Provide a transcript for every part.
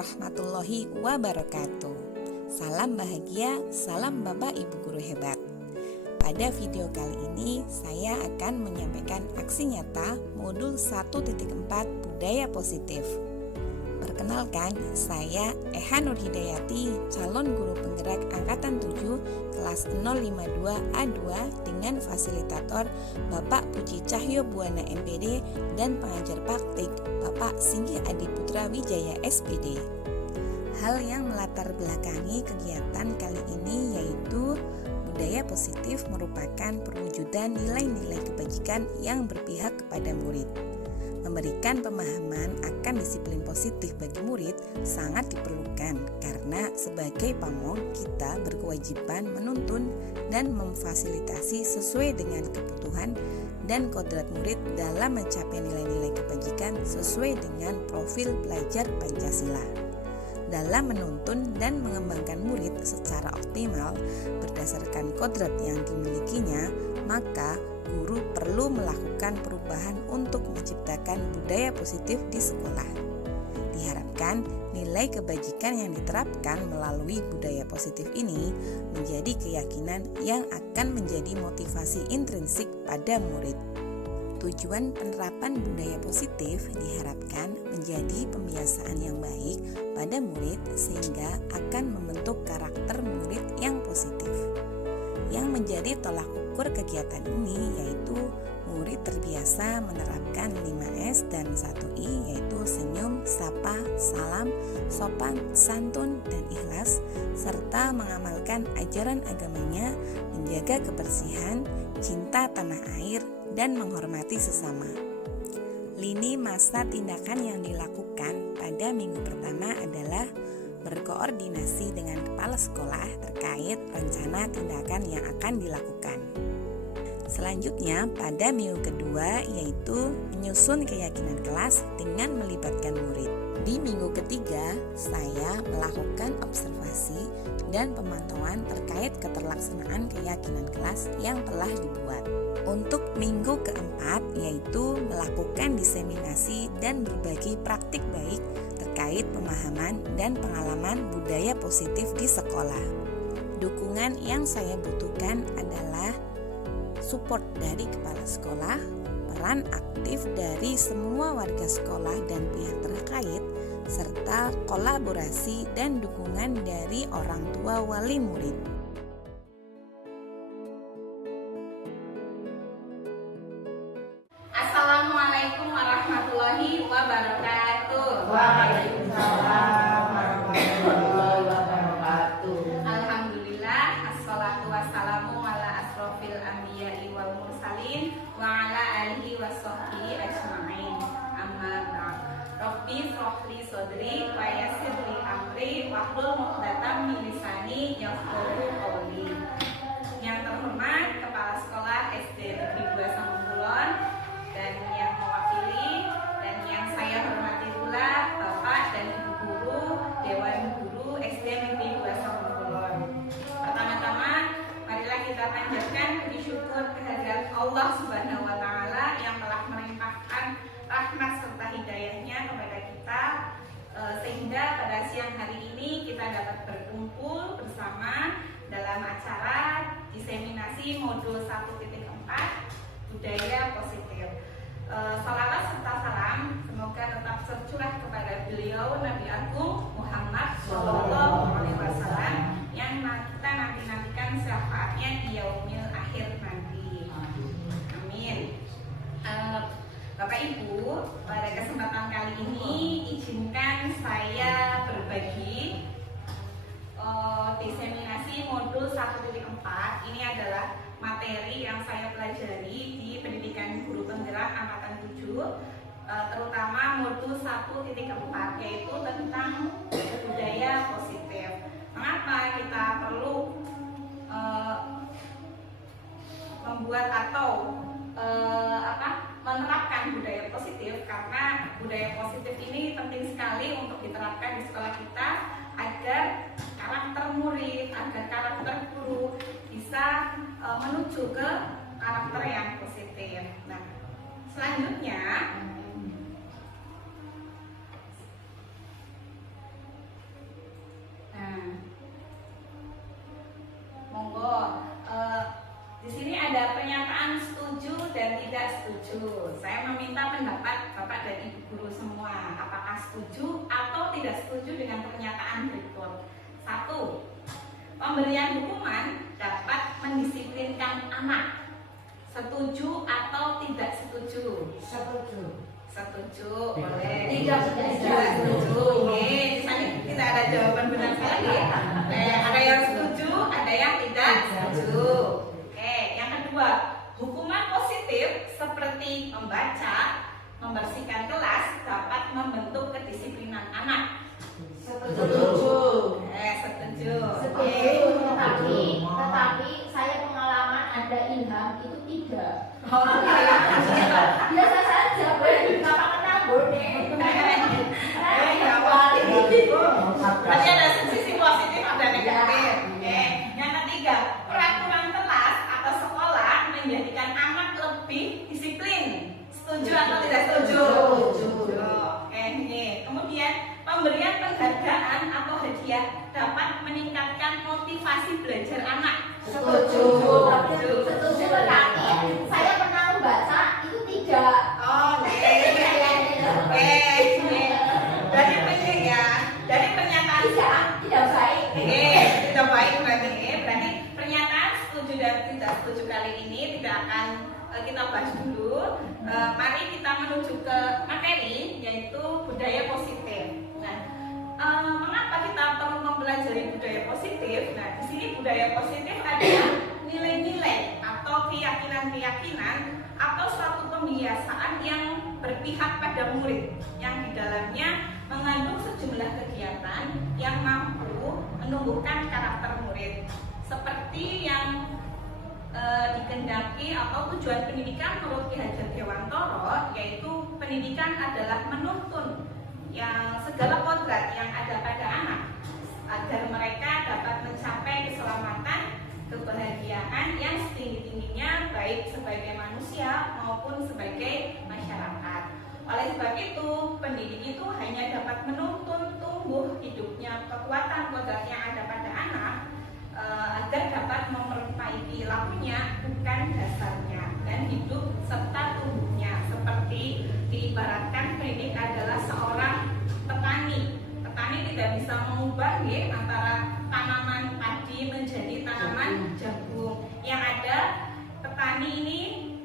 warahmatullahi wabarakatuh. Salam bahagia, salam Bapak Ibu Guru hebat. Pada video kali ini saya akan menyampaikan aksi nyata modul 1.4 Budaya Positif. Perkenalkan, saya Eha Nur Hidayati, calon guru penggerak angkatan 7 kelas 052A2 dengan fasilitator Bapak Puji Cahyo Buana MPD dan pengajar praktik Bapak Singgih Adi Putra Wijaya SPD. Hal yang melatar belakangi kegiatan kali ini yaitu budaya positif merupakan perwujudan nilai-nilai kebajikan yang berpihak kepada murid. Memberikan pemahaman akan disiplin positif bagi murid sangat diperlukan karena sebagai pamong kita berkewajiban menuntun dan memfasilitasi sesuai dengan kebutuhan dan kodrat murid dalam mencapai nilai-nilai kebajikan sesuai dengan profil pelajar Pancasila. Dalam menuntun dan mengembangkan murid secara optimal berdasarkan kodrat yang dimilikinya, maka guru perlu melakukan perubahan untuk menciptakan budaya positif di sekolah. Diharapkan nilai kebajikan yang diterapkan melalui budaya positif ini menjadi keyakinan yang akan menjadi motivasi intrinsik pada murid. Tujuan penerapan budaya positif diharapkan menjadi pembiasaan yang baik pada murid sehingga akan membentuk karakter murid yang positif. Yang menjadi tolak ukur kegiatan ini yaitu murid terbiasa menerapkan 5S dan 1I yaitu senyum, sapa, salam, sopan, santun, dan ikhlas serta mengamalkan ajaran agamanya, menjaga kebersihan, cinta tanah air, dan menghormati sesama. Lini masa tindakan yang dilakukan pada minggu pertama adalah berkoordinasi dengan kepala sekolah terkait rencana tindakan yang akan dilakukan. Selanjutnya pada minggu kedua yaitu menyusun keyakinan kelas dengan melibatkan murid. Di minggu ketiga saya melakukan observasi dan pemantauan terkait keterlaksanaan keyakinan kelas yang telah dibuat. Untuk minggu keempat yaitu melakukan diseminasi dan berbagi praktik baik terkait pemahaman dan pengalaman budaya positif di sekolah. Dukungan yang saya butuhkan adalah support dari kepala sekolah, peran aktif dari semua warga sekolah dan pihak terkait, serta kolaborasi dan dukungan dari orang tua wali murid. Assalamualaikum warahmatullahi wabarakatuh. Waalaikumsalam warahmatullahi wabarakatuh. Alhamdulillah, assalatu wassalamu ala asrofil anbiya'i wal mursalin wa ala alihi wa sahbihi ajma'in. Amma ba'd. Rabbi shrahli sadri wa yassir li amri wahlul 'uqdatam min lisani yafqahu qawli. Yang terhormat Kepala Sekolah SD Negeri 2 Sambungkulon dan yang mewakili dan yang saya hormati pula Bapak dan Ibu Guru Dewan Guru SD Negeri 2 Sambungkulon. Pertama-tama marilah kita panjatkan puji syukur kehadirat Allah Subhanahu wa taala yang telah melimpahkan rahmat serta hidayahnya kepada kita sehingga pada siang hari ini kita dapat berkumpul bersama dalam acara diseminasi modul 1.4 budaya positif. Salawat serta salam semoga tetap tercurah kepada beliau Nabi Agung Muhammad SAW yang kita nanti-nantikan syafaatnya di yaumil akhir nanti. Amin. Bapak Ibu, pada kesempatan kali ini izinkan saya berbagi diseminasi modul 1.4. Ini adalah materi yang saya pelajari di pendidikan guru penggerak angkatan 7, terutama modul 1.4 yaitu tentang budaya positif. Mengapa kita perlu membuat atau menerapkan budaya positif? Karena budaya positif ini penting sekali untuk diterapkan di sekolah kita agar karakter murid, agar karakter guru bisa menuju ke karakter yang positif. Nah, selanjutnya setuju dengan pernyataan berikut. 1. Pemberian hukuman dapat mendisiplinkan anak. Setuju atau tidak setuju? Setuju. Setuju, boleh. Tidak setuju. Oke, di sana tidak ada jawaban benar sekali. Ada yang setuju, ada yang tidak setuju. Oke, yang kedua, hukuman positif seperti membaca, membersihkan kelas dapat membentuk kedisiplinan anak. Setuju. Setuju. Tetapi saya pengalaman ada ilham itu tidak. Oke. Biasa saja, kenapa kena bonek? Berarti ada sisi positif, ada negatif. Oke. Yang ketiga, peraturan kelas atau sekolah menjadikan anak lebih disiplin. Setuju atau tidak setuju? Setuju. Oke, ini. Kemudian pemberian penghargaan atau hadiah dapat meningkatkan motivasi belajar anak. Setuju. Setuju, tetapi saya pernah membaca itu tidak. Oke. Dari penting ya. Dari pernyataan Tidak baik. Oke, tidak baik berarti. Berarti pernyataan setuju dan tidak setuju kali ini tidak akan kita bahas dulu. Mari kita menuju ke materi, yaitu budaya positif. Nah, mengapa kita perlu mempelajari budaya positif? Nah, di sini budaya positif adalah nilai-nilai atau keyakinan-keyakinan atau suatu pembiasaan yang berpihak pada murid, yang di dalamnya mengandung sejumlah kegiatan yang mampu menumbuhkan karakter murid, seperti yang dikehendaki atau tujuan pendidikan menurut Ki Hajar Dewantoro, yaitu pendidikan adalah menuntun yang segala kodrat yang ada pada anak agar mereka dapat mencapai keselamatan, kebahagiaan yang setinggi-tingginya baik sebagai manusia maupun sebagai masyarakat. Oleh sebab itu, pendidik itu hanya dapat menuntun tumbuh hidupnya kekuatan kodrat yang ada pada anak agar dapat memperbaiki lakunya, bukan dasarnya, dan hidup serta tumbuhnya. Seperti diibaratkan pendidik adalah seorang petani. Petani tidak bisa mengubah antara tanaman padi menjadi tanaman jagung. Yang ada petani ini,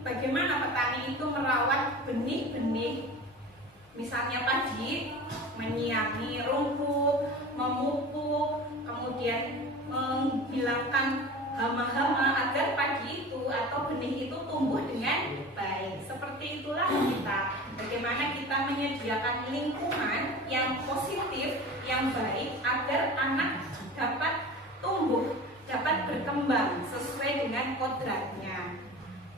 bagaimana petani itu merawat benih-benih, misalnya padi, menyiangi rumput, memupuk, kemudian menghilangkan hama-hama agar padi itu atau benih itu tumbuh dengan baik. Seperti itulah kita, bagaimana kita menyediakan lingkungan yang positif, yang baik agar anak dapat tumbuh, dapat berkembang sesuai dengan kodratnya.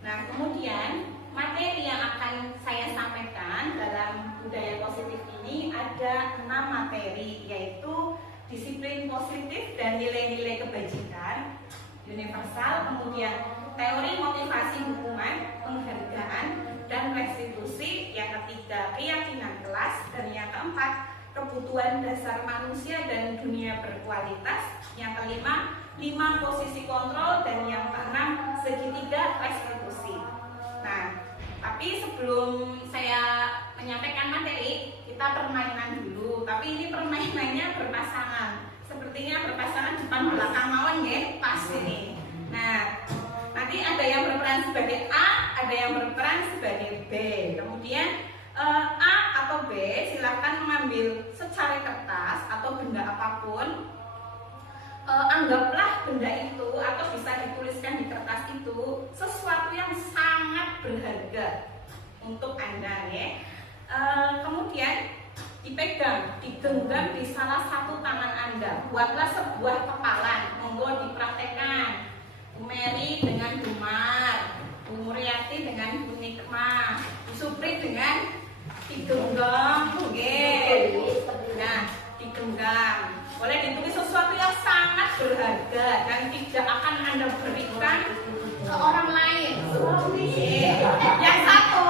Nah, kemudian materi yang akan saya sampaikan dalam budaya positif ini ada 6 materi, yaitu disiplin positif dan nilai-nilai kebajikan universal, kemudian teori motivasi hukuman, penghargaan dan restitusi, yang ketiga keyakinan kelas, dan yang keempat kebutuhan dasar manusia dan dunia berkualitas, yang kelima 5 posisi kontrol, dan yang keenam segitiga restitusi. Nah, tapi sebelum saya menyampaikan materi, kita permainan dulu. Tapi ini permainannya berpasangan. Sepertinya berpasangan depan belakang mawon ya, pas ini. Nah, nanti ada yang berperan sebagai A, ada yang berperan sebagai B. Kemudian A atau B silahkan mengambil secari kertas atau benda apapun. Anggaplah benda itu atau bisa dituliskan di kertas itu sesuatu yang sangat berharga untuk Anda ya. Kemudian dipegang, digenggam di salah satu tangan Anda. Buatlah sebuah kepalan, monggo dipraktekkan. Bu Mary dengan Bu Mar, Bu Muriati dengan Bu Nikmah, Bu Supri dengan digenggam, nah digenggam. Boleh ditulis sesuatu yang sangat berharga dan tidak akan Anda berikan ke orang lain. Yang satu,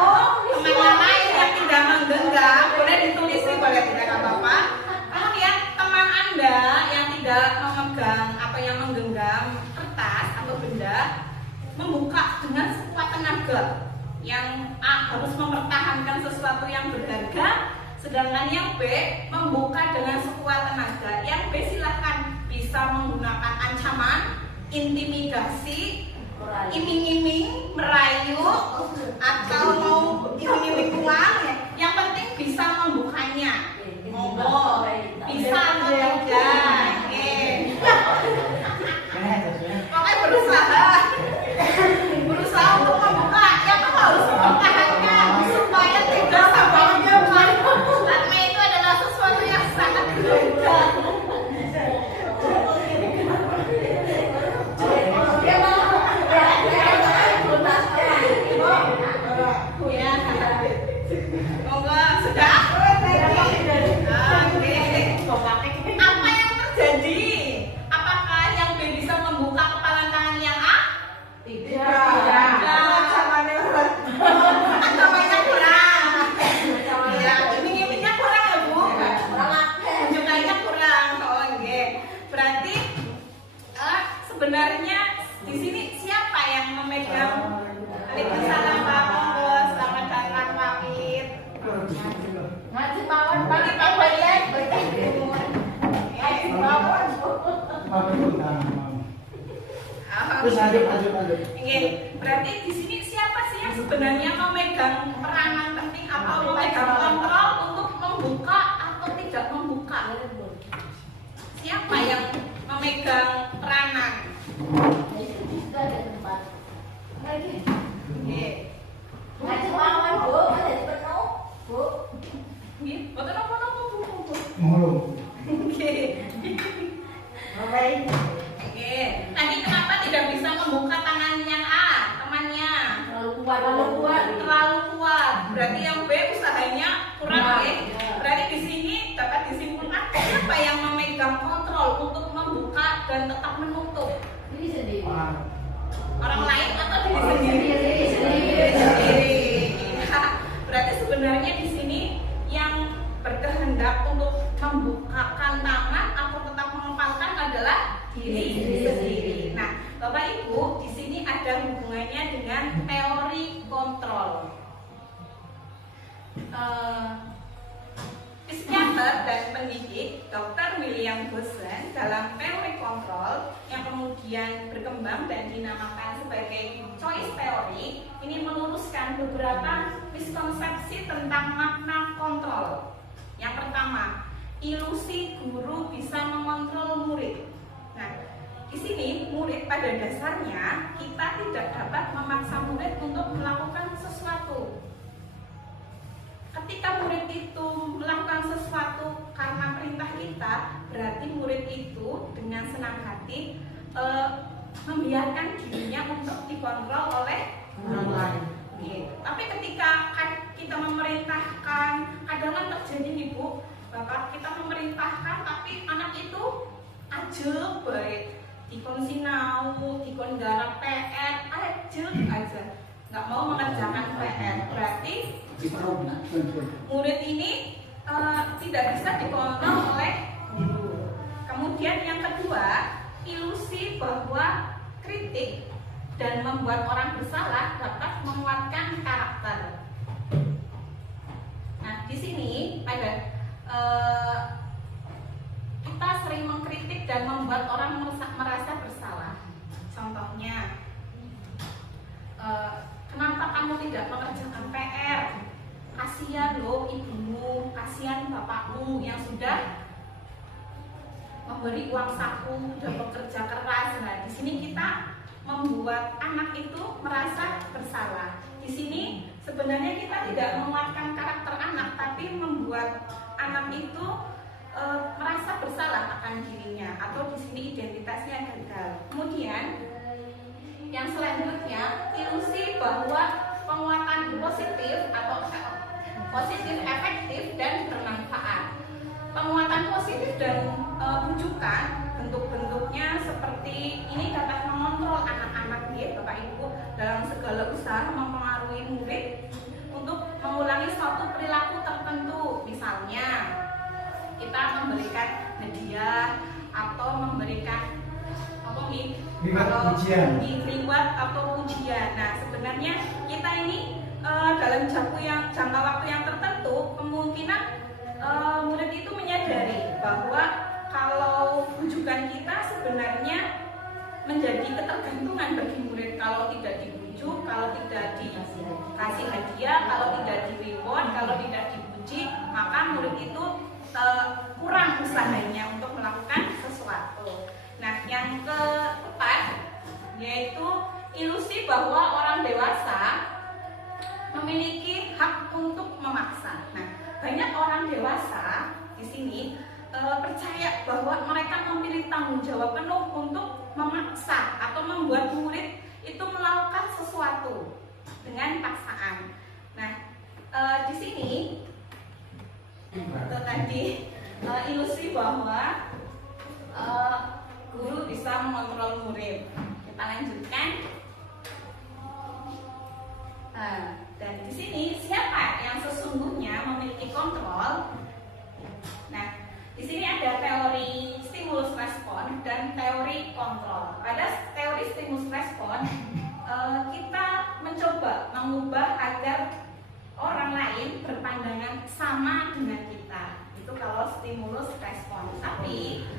teman lain yang tidak menggenggam, boleh ditulis, boleh tidak apa-apa. Kemudian teman Anda yang tidak memegang apa yang menggenggam kertas atau benda, membuka dengan sekuat tenaga. Yang A harus mempertahankan sesuatu yang berharga, Sedangkan yang B membuka dengan sekuat tenaga. Yang B silahkan bisa menggunakan ancaman, intimidasi, iming-iming, merayu, atau mau iming-iming uang. Yang penting bisa membukanya. Monggo, bisa atau tidak? Pokoknya berusaha untuk membuka. Ya kamu harus mempertahankan supaya tidak sampai membuka. Karena itu adalah sesuatu yang sangat berharga. Ya, monggo sudah. Oke. Apa yang terjadi? Apakah yang B bisa membuka kepalan tangan yang A? Ancamannya kurang. Ya, iming-imingnya kurang ya Bu. Tunjukannya kurang. Oh, oke. Berarti sebenarnya di sini siapa yang memegang? Waalaikumsalam Pak Monggo. Selamat datang Pak Fit. Ngaji mawon bagi Pak Bayan. Ngaji mawon. Terus lanjut. Oke, berarti di sini siapa sih yang sebenarnya memegang peranan penting atau memegang kontrol untuk membuka atau tidak membuka? Siapa yang memegang peranan? Sudah ada tempat. Lagi. Oke, Ngaji mawon Bu, ada penuh. Bu. betul apa Bu? Mulung. Oke. Oke, tadi kenapa tidak bisa membuka tangannya A, temannya? Terlalu kuat. Terlalu kuat. Berarti yang B usahanya kurang ya. Berarti di sini dapat disimpulkan siapa yang memegang kontrol untuk membuka dan tetap menutup? Ini sendiri. Orang lain atau diri sendiri? Diri sendiri. Diri sendiri. Ya, berarti sebenarnya di sini yang berkehendak untuk membukakan tangan atau tetap mengepalkan adalah diri sendiri. Nah, Bapak Ibu, di sini ada hubungannya dengan teori kontrol. Psikiater dan pendidik Dr. William Gosling dalam teori kontrol yang kemudian berkembang dan dinamakan sebagai choice theory ini meluruskan beberapa miskonsepsi tentang makna kontrol. Yang pertama, ilusi guru bisa mengontrol murid. Nah, di sini murid pada dasarnya kita tidak dapat memaksa murid untuk melakukan sesuatu. Ketika murid itu melakukan sesuatu karena perintah kita, berarti murid itu dengan senang hati membiarkan dirinya untuk dikontrol oleh Orang lain. Tapi ketika kita memerintahkan, kadang kan terjadi nih Bu, Bapak, kita memerintahkan tapi anak itu aja baik, dikon sinau, dikon garap PR, aja nggak mau mengerjakan PR. Berarti murid ini tidak bisa dikontrol oleh guru. Kemudian yang kedua, ilusi bahwa kritik dan membuat orang bersalah dapat menguatkan karakter. Nah, di sini pada kita sering mengkritik dan membuat orang merasa bersalah. Contohnya, kenapa kamu tidak mengerjakan PR? Kasihan loh ibumu, kasihan bapakmu yang sudah memberi uang saku, sudah bekerja keras. Nah, di sini kita membuat anak itu merasa bersalah. Di sini sebenarnya kita tidak menguatkan karakter anak, tapi membuat anak itu merasa bersalah akan dirinya, atau di sini identitasnya gagal. Kemudian yang selanjutnya, ilusi bahwa penguatan positif atau positif efektif dan bermanfaat. Penguatan positif dan rujukan bentuk-bentuknya seperti ini dapat mengontrol anak-anak ya Bapak Ibu dalam segala usaha mempengaruhi murid untuk mengulangi suatu perilaku tertentu. Misalnya kita memberikan hadiah atau memberikan reward atau ujian. Nah, sebenarnya kita ini dalam jangka waktu yang tertentu kemungkinan murid itu menyadari bahwa kalau rujukan kita sebenarnya menjadi ketergantungan bagi murid. Kalau tidak dibujuk, kalau tidak dikasih hadiah, kalau tidak di reward, kalau tidak dipuji, maka murid itu kurang usahanya untuk melakukan sesuatu. Nah, yang keempat yaitu ilusi bahwa orang dewasa memiliki hak untuk memaksa. Nah, banyak orang dewasa di sini percaya bahwa mereka memiliki tanggung jawab penuh untuk memaksa atau membuat murid itu melakukan sesuatu dengan paksaan. Nah, di sini itu tadi ilusi bahwa guru bisa mengontrol murid. Kita lanjutkan. Dan di sini siapa yang sesungguhnya memiliki kontrol? Nah, di sini ada teori stimulus respon dan teori kontrol. Pada teori stimulus respon, kita mencoba mengubah agar orang lain berpandangan sama dengan kita. Itu kalau stimulus respon. Tapi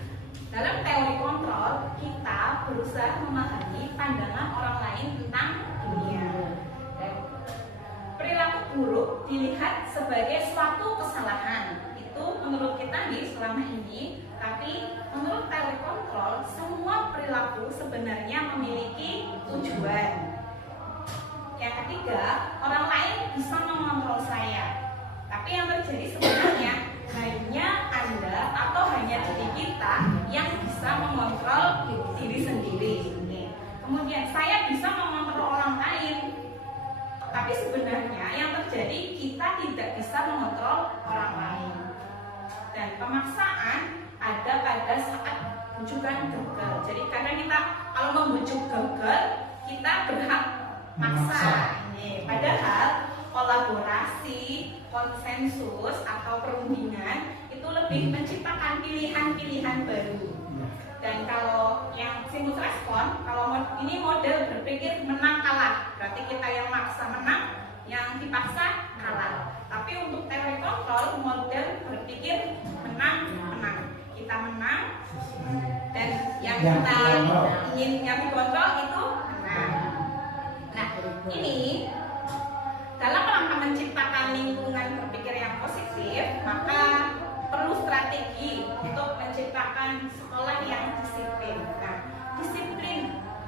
dalam teori kontrol, kita berusaha memahami pandangan orang lain tentang dunia. Dan perilaku buruk dilihat sebagai suatu kesalahan. Itu menurut kita selama ini. Tapi menurut teori kontrol, semua perilaku sebenarnya memiliki tujuan. Yang ketiga, orang lain bisa mengontrol saya. Tapi yang terjadi sebenarnya hanya Anda atau hanya diri kita yang bisa mengontrol diri sendiri. Kemudian saya bisa mengontrol orang lain. Tapi sebenarnya yang terjadi kita tidak bisa mengontrol orang lain. Dan pemaksaan ada pada saat bujukan gagal. Jadi karena kita kalau membujuk gagal, kita berhak maksa. Padahal kolaborasi, konsensus atau perundingan itu lebih menciptakan pilihan-pilihan baru. Dan kalau yang stimulus respon, kalau ini model berpikir menang kalah, berarti kita yang maksa menang, yang dipaksa kalah. Tapi untuk teori kontrol, model berpikir menang menang. Kita menang dan yang kita ingin yang dikontrol itu menang. Nah, ini dalam rangka menciptakan lingkungan berpikir yang positif, maka perlu strategi untuk menciptakan sekolah yang disiplin. Nah, disiplin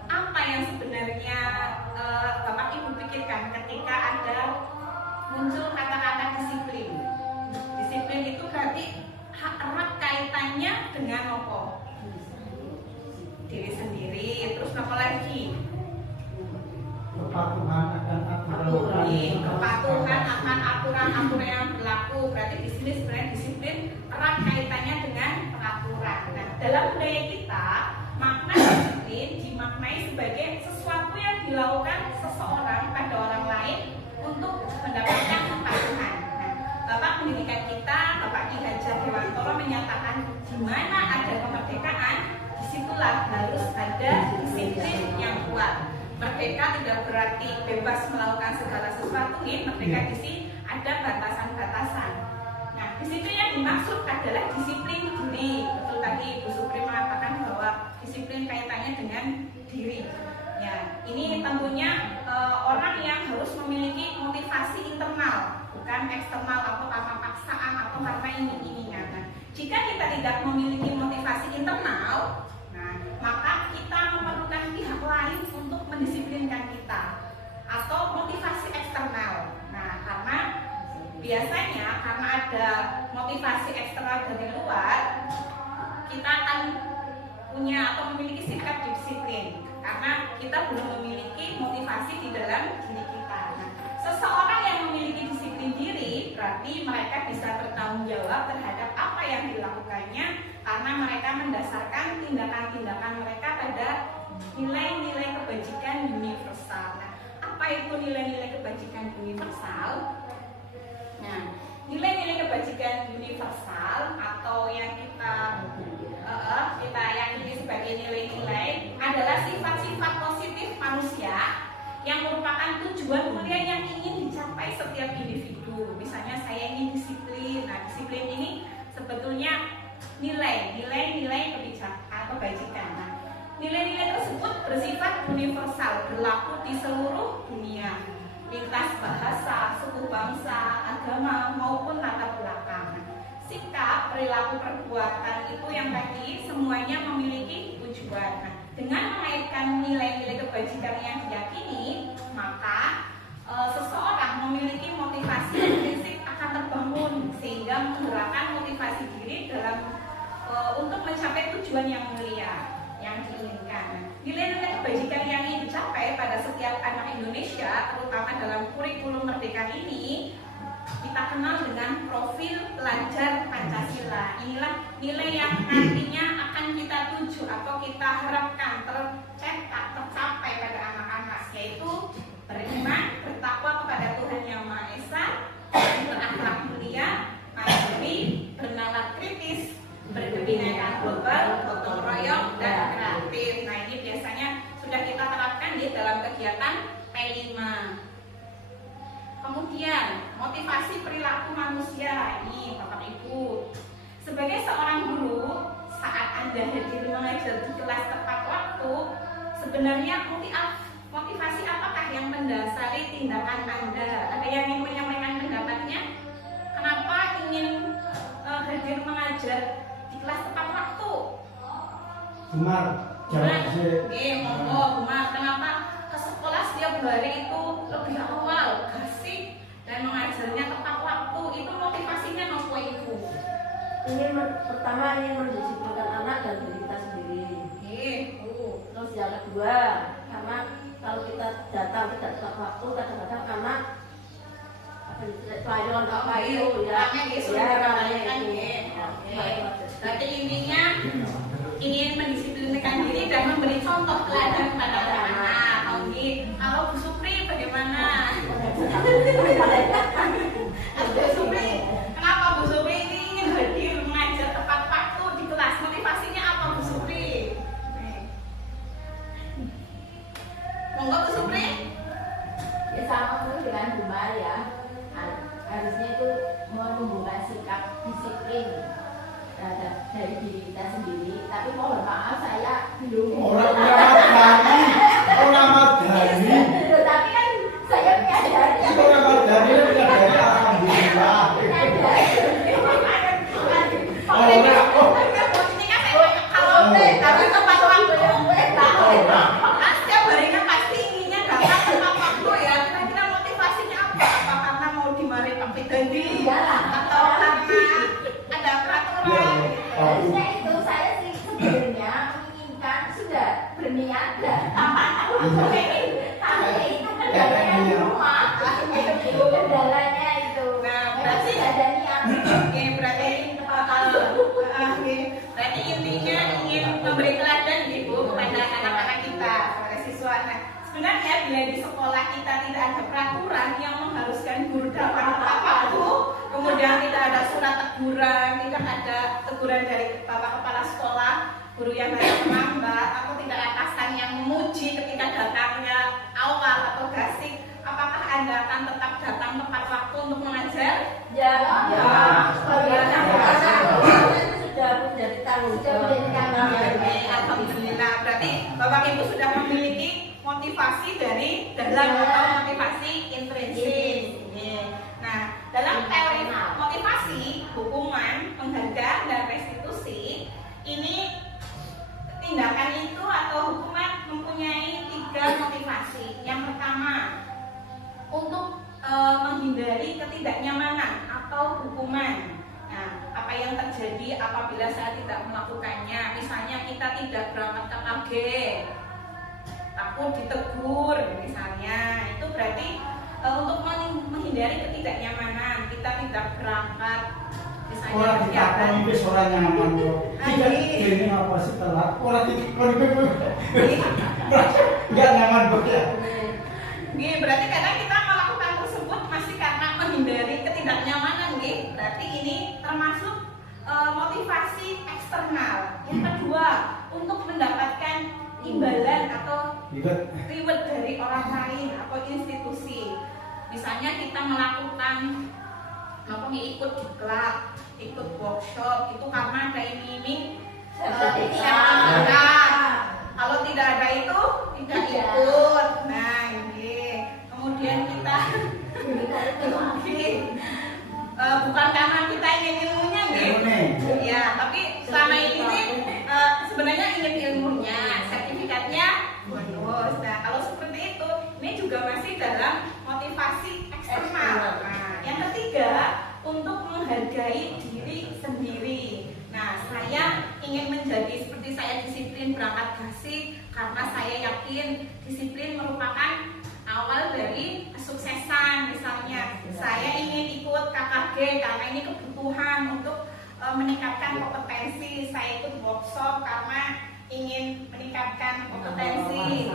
apa yang sebenarnya Bapak Ibu pikirkan ketika ada muncul kata-kata disiplin? Disiplin itu berarti erat kaitannya dengan apa? Diri sendiri, terus apa lagi? Kepatuhan akan aturan. Kepatuhan akan aturan-aturan yang berlaku. Berarti di sini sebenarnya disiplin erat kaitannya dengan peraturan. Nah, dalam budaya kita, makna disiplin dimaknai sebagai sesuatu yang dilakukan seseorang pada orang lain untuk mendapatkan kepatuhan. Nah, Bapak pendidikan kita, Bapak Ki Hajar Dewantoro menyatakan di mana ada kemerdekaan, disitulah harus ada disiplin yang kuat. Merdeka tidak berarti bebas melakukan segala sesuatu, merdeka di sini ada batasan-batasan. Nah, disiplin yang dimaksud adalah disiplin diri. Betul tadi Bu Supri mengatakan bahwa disiplin kaitannya dengan diri. Ya, ini tentunya orang yang harus memiliki motivasi internal, bukan eksternal atau karena paksaan atau karena iming-imingan. Nah, jika kita tidak memiliki motivasi internal, maka kita memerlukan pihak lain untuk mendisiplinkan kita atau motivasi eksternal. Nah, karena biasanya karena ada motivasi eksternal dari luar, kita akan punya atau memiliki sikap disiplin karena kita belum memiliki motivasi di dalam diri kita. Nah, seseorang yang memiliki disiplin diri berarti mereka bisa bertanggung jawab terhadap apa yang dilakukannya karena mereka mendasarkan tindakan-tindakan mereka pada nilai-nilai kebajikan universal. Nah, apa itu nilai-nilai kebajikan universal? Nah, nilai-nilai kebajikan universal atau yang kita yakini sebagai nilai-nilai adalah sifat-sifat positif manusia yang merupakan tujuan mulia yang ingin dicapai dicapai setiap individu. Misalnya saya ingin disiplin. Nah, disiplin ini sebetulnya nilai kebajikan. Nah, nilai-nilai tersebut bersifat universal, berlaku di seluruh dunia, lintas bahasa, suku bangsa, agama maupun latar belakang. Sikap, perilaku, perbuatan itu yang tadi semuanya memiliki tujuan. Nah, dengan mengaitkan nilai-nilai kebajikan yang diyakini, maka seseorang memiliki motivasi intrinsik akan terbangun sehingga menggerakkan motivasi diri dalam untuk mencapai tujuan yang mulia yang diinginkan. Nilai-nilai kebajikan yang ingin dicapai pada setiap anak Indonesia, terutama dalam kurikulum Merdeka ini, kita kenal dengan profil pelajar Pancasila. Inilah nilai yang nantinya akan kita tuju atau kita harapkan tercetak, tercapai pada anak-anak, yaitu beriman, bertakwa kepada Tuhan Yang Maha Esa, berakhlak mulia, mandiri, bernalar kritis, berkebinekaan global, gotong royong, dan kreatif. Nah, ini biasanya sudah kita terapkan di dalam kegiatan P5. Kemudian, motivasi perilaku manusia. Ini Bapak Ibu, sebagai seorang guru, saat Anda hadir mengajar di kelas tepat waktu, sebenarnya motivasi apakah yang mendasari tindakan Anda? Ada yang ingin menyampaikan pendapatnya? Kenapa ingin hadir mengajar di kelas tepat waktu? Umar, jawab sih. Monggo, Umar. Kenapa ke sekolah setiap hari itu lebih awal, gasik, dan mengajarnya tepat waktu? Itu motivasinya nopo itu? Pertama ingin mendisiplinkan anak dan diri kita sendiri. Terus yang kedua, karena kalau kita datang tidak tepat waktu, kadang-kadang anak pelajaran apa itu ya, berarti intinya ingin mendisiplinkan diri dan memberi contoh teladan kepada anak-anak. Kalau Bu Supri bagaimana? Bu Supri, kenapa Bu Supri ini ingin hadir mengajar tepat waktu di kelas? Motivasinya apa Bu Supri? Monggo Bu Supri. Ya sama seperti dengan Bu Maria, harusnya itu menumbuhkan sikap disiplin terhadap dari diri kita sendiri. Tapi mohon maaf saya belum. Orang Madani. Tapi kan saya menyadari. Orang Madani alhamdulillah. Tapi tepat waktu. Kan setiap harinya pasti inginnya datang tepat waktu ya. Kira-kira motivasinya apa? Apa karena mau dimarahi Pak Fidandi? Atau karena ada peraturan? Harusnya itu saya sih sebenarnya menginginkan sudah berniat dan tapi itu kendalanya di rumah. Kendalanya itu. Nah, berarti ada niat. berarti intinya ingin memberi teladan Ibu kepada anak-anak kita, kepada siswa. Nah, sebenarnya bila di sekolah kita tidak ada peraturan yang mengharuskan guru datang tepat waktu, kemudian tidak ada surat teguran, tidak ada teguran dari Bapak Kepala Sekolah, guru yang harus menambah, atau tidak atasan yang memuji ketika datangnya awal atau gasik, apakah Anda akan tetap datang tepat waktu untuk mengajar? Ya. Sudah menjadi tanggung jawab. Alhamdulillah, berarti Bapak Ibu sudah memiliki motivasi dari dalam atau motivasi intrinsik. Nah, dalam teori motivasi, hukuman, penghargaan, dan restitusi, ini tindakan itu atau hukuman mempunyai 3 motivasi. Yang pertama, untuk menghindari ketidaknyamanan atau hukuman. Nah, apa yang terjadi apabila saya tidak melakukannya? Misalnya kita tidak berangkat ke KG, takut ditegur misalnya. Itu berarti untuk menghindari ketidaknyamanan, kita tidak berangkat misalnya Orang ditakoni wis ora nyaman kok. Ini apa sih telat? Orang enggak nyaman kok ya. Berarti kadang kita melakukan tersebut masih karena menghindari ketidaknyamanan, berarti ini termasuk motivasi eksternal. Yang kedua, untuk mendapatkan imbalan atau reward dari orang lain atau institusi. Misalnya kita melakukan ikut diklat, ikut workshop, itu karena ada ini sertifikat. Kalau tidak ada itu tidak ikut. Nah, ini kemudian kita bukan karena kita ingin ilmunya, ya, tapi selama ini sebenarnya ingin ilmunya, sertifikatnya bonus. Nah, kalau seperti itu, ini juga masih dalam motivasi eksternal. Nah, yang ketiga, untuk menghargai diri sendiri. Nah, saya ingin menjadi seperti saya disiplin berangkat gasik karena saya yakin disiplin merupakan awal dari kesuksesan. Misalnya, saya ingin ikut KKG karena ini kebutuhan untuk meningkatkan kompetensi. Saya ikut workshop karena ingin meningkatkan kompetensi.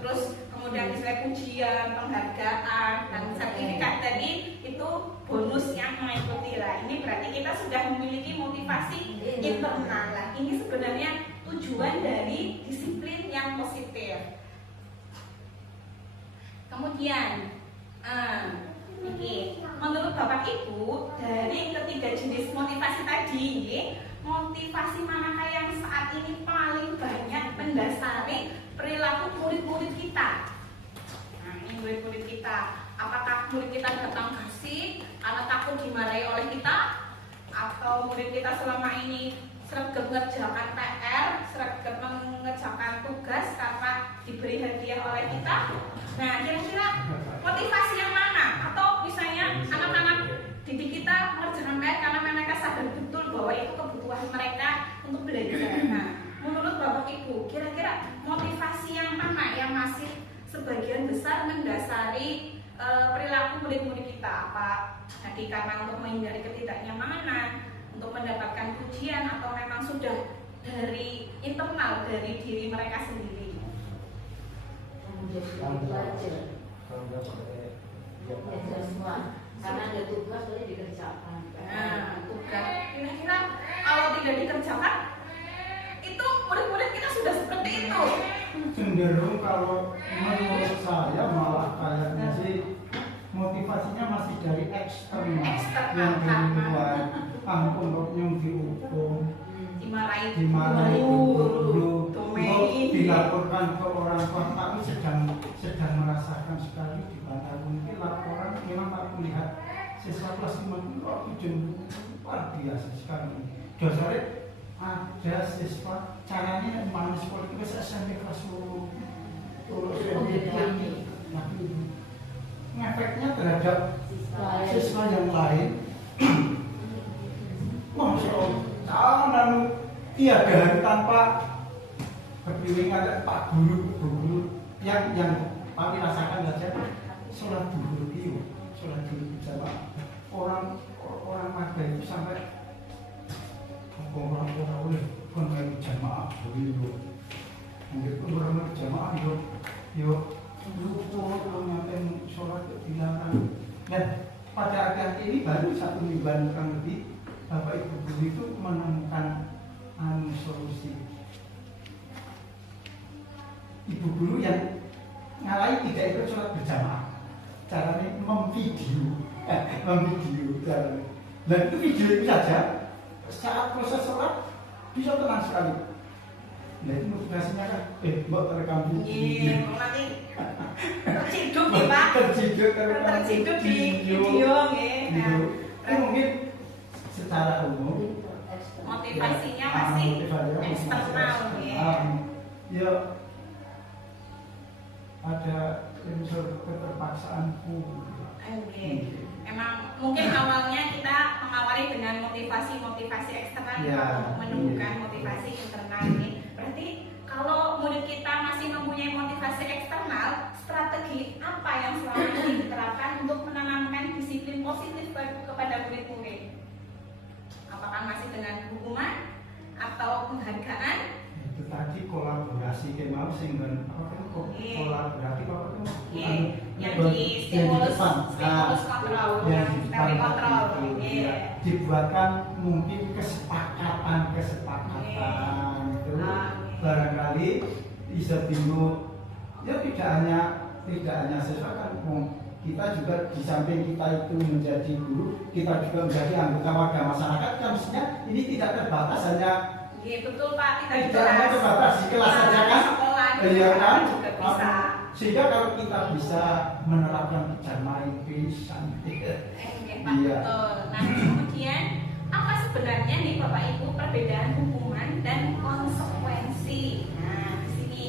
Terus kemudian misalnya pujian, penghargaan, dan sertifikat tadi itu bonus yang mengikuti lah. Ini berarti kita sudah memiliki motivasi internal lah. Ini sebenarnya tujuan dari disiplin yang positif. Kemudian, menurut Bapak Ibu, dari ketiga jenis motivasi tadi, motivasi manakah yang saat ini paling banyak mendasari perilaku murid-murid kita? Nah, ini murid-murid kita. Apakah murid kita datang kasih karena takut dimarahi oleh kita? Atau murid kita selama ini sregep mengerjakan PR, sregep mengerjakan tugas karena diberi hadiah oleh kita? Nah, kira-kira motivasi yang mana? Atau misalnya anak-anak didik kita mengerjakan PR karena mereka sadar betul bahwa itu kebutuhan mereka untuk belajar. Nah, menurut Bapak Ibu, kira-kira motivasi yang mana yang masih sebagian besar mendasari perilaku murid-murid kita? Apa tadi karena untuk menghindari ketidaknyamanan, untuk mendapatkan pujian, atau memang sudah dari internal, dari diri mereka sendiri? Belajar semua karena ada tugas boleh dikerjakan. Nah, tugas kira-kira kalau tidak dikerjakan itu murid-murid kita sudah seperti itu. Cenderung kalau menurut saya malah kayaknya sih motivasinya masih dari eksternal, yang dari luar. Ampun kok yang dihukum, dimarahi guru, dilaporkan ke orang tua. Kami sedang merasakan sekali di Bantar. Mungkin laporan memang tak melihat siswa kelas 5 kok luar biasa sekali. Dasarnya ada siswa caranya manis politik SMP kelas 10 tapi ngefeknya terhadap siswa yang lain. Masya Allah, tiada hari tanpa berpiringan Pak Guru yang kami rasakan saja sholat duhur itu, sholat duhur berjamaah. Orang Mada itu sampai orang boleh konven jamaah dulu. Mungkin orang berjamaah yo turun ngapain sholat dilarang. Dan pada akhir ini baru 1 mingguan kurang lebih Bapak Ibu guru itu menemukan solusi. Ibu guru yang ngalahi tidak ikut sholat berjamaah, caranya memvideo caranya. Dan itu video itu saja saat proses sholat bisa tenang sekali. Nah itu motivasinya kan, mbak terekam iya, nanti terciduk nih Pak, terciduk di video nih. Nah, mungkin secara umum motivasinya masih eksternal ya ada unsur keterpaksaanku. Memang mungkin awalnya kita mengawali dengan motivasi eksternal untuk menemukan motivasi internal ini. Berarti kalau murid kita masih mempunyai motivasi eksternal, strategi apa yang selama ini diterapkan untuk menanamkan disiplin positif kepada murid-murid? Apakah masih dengan hukuman atau penghargaan? Itu tadi kolaborasi kemau sehingga kolaborasi yang di stimulus kontrol, yang teori kontrol, dibuatkan mungkin kesepakatan itu barangkali bisa timbul ya tidak hanya siswa kan kita juga di samping kita itu menjadi guru, kita juga menjadi anggota warga masyarakat, kan mestinya ini tidak terbatas hanya Iya betul Pak, tidak hanya terbatas di kelas saja kan? Sekolah Iya kan? juga bisa. Sehingga kalau kita bisa menerapkan bicara bisa. Pak, Iya. betul. Nah kemudian apa sebenarnya nih Bapak Ibu perbedaan hukuman dan konsekuensi? Nah di sini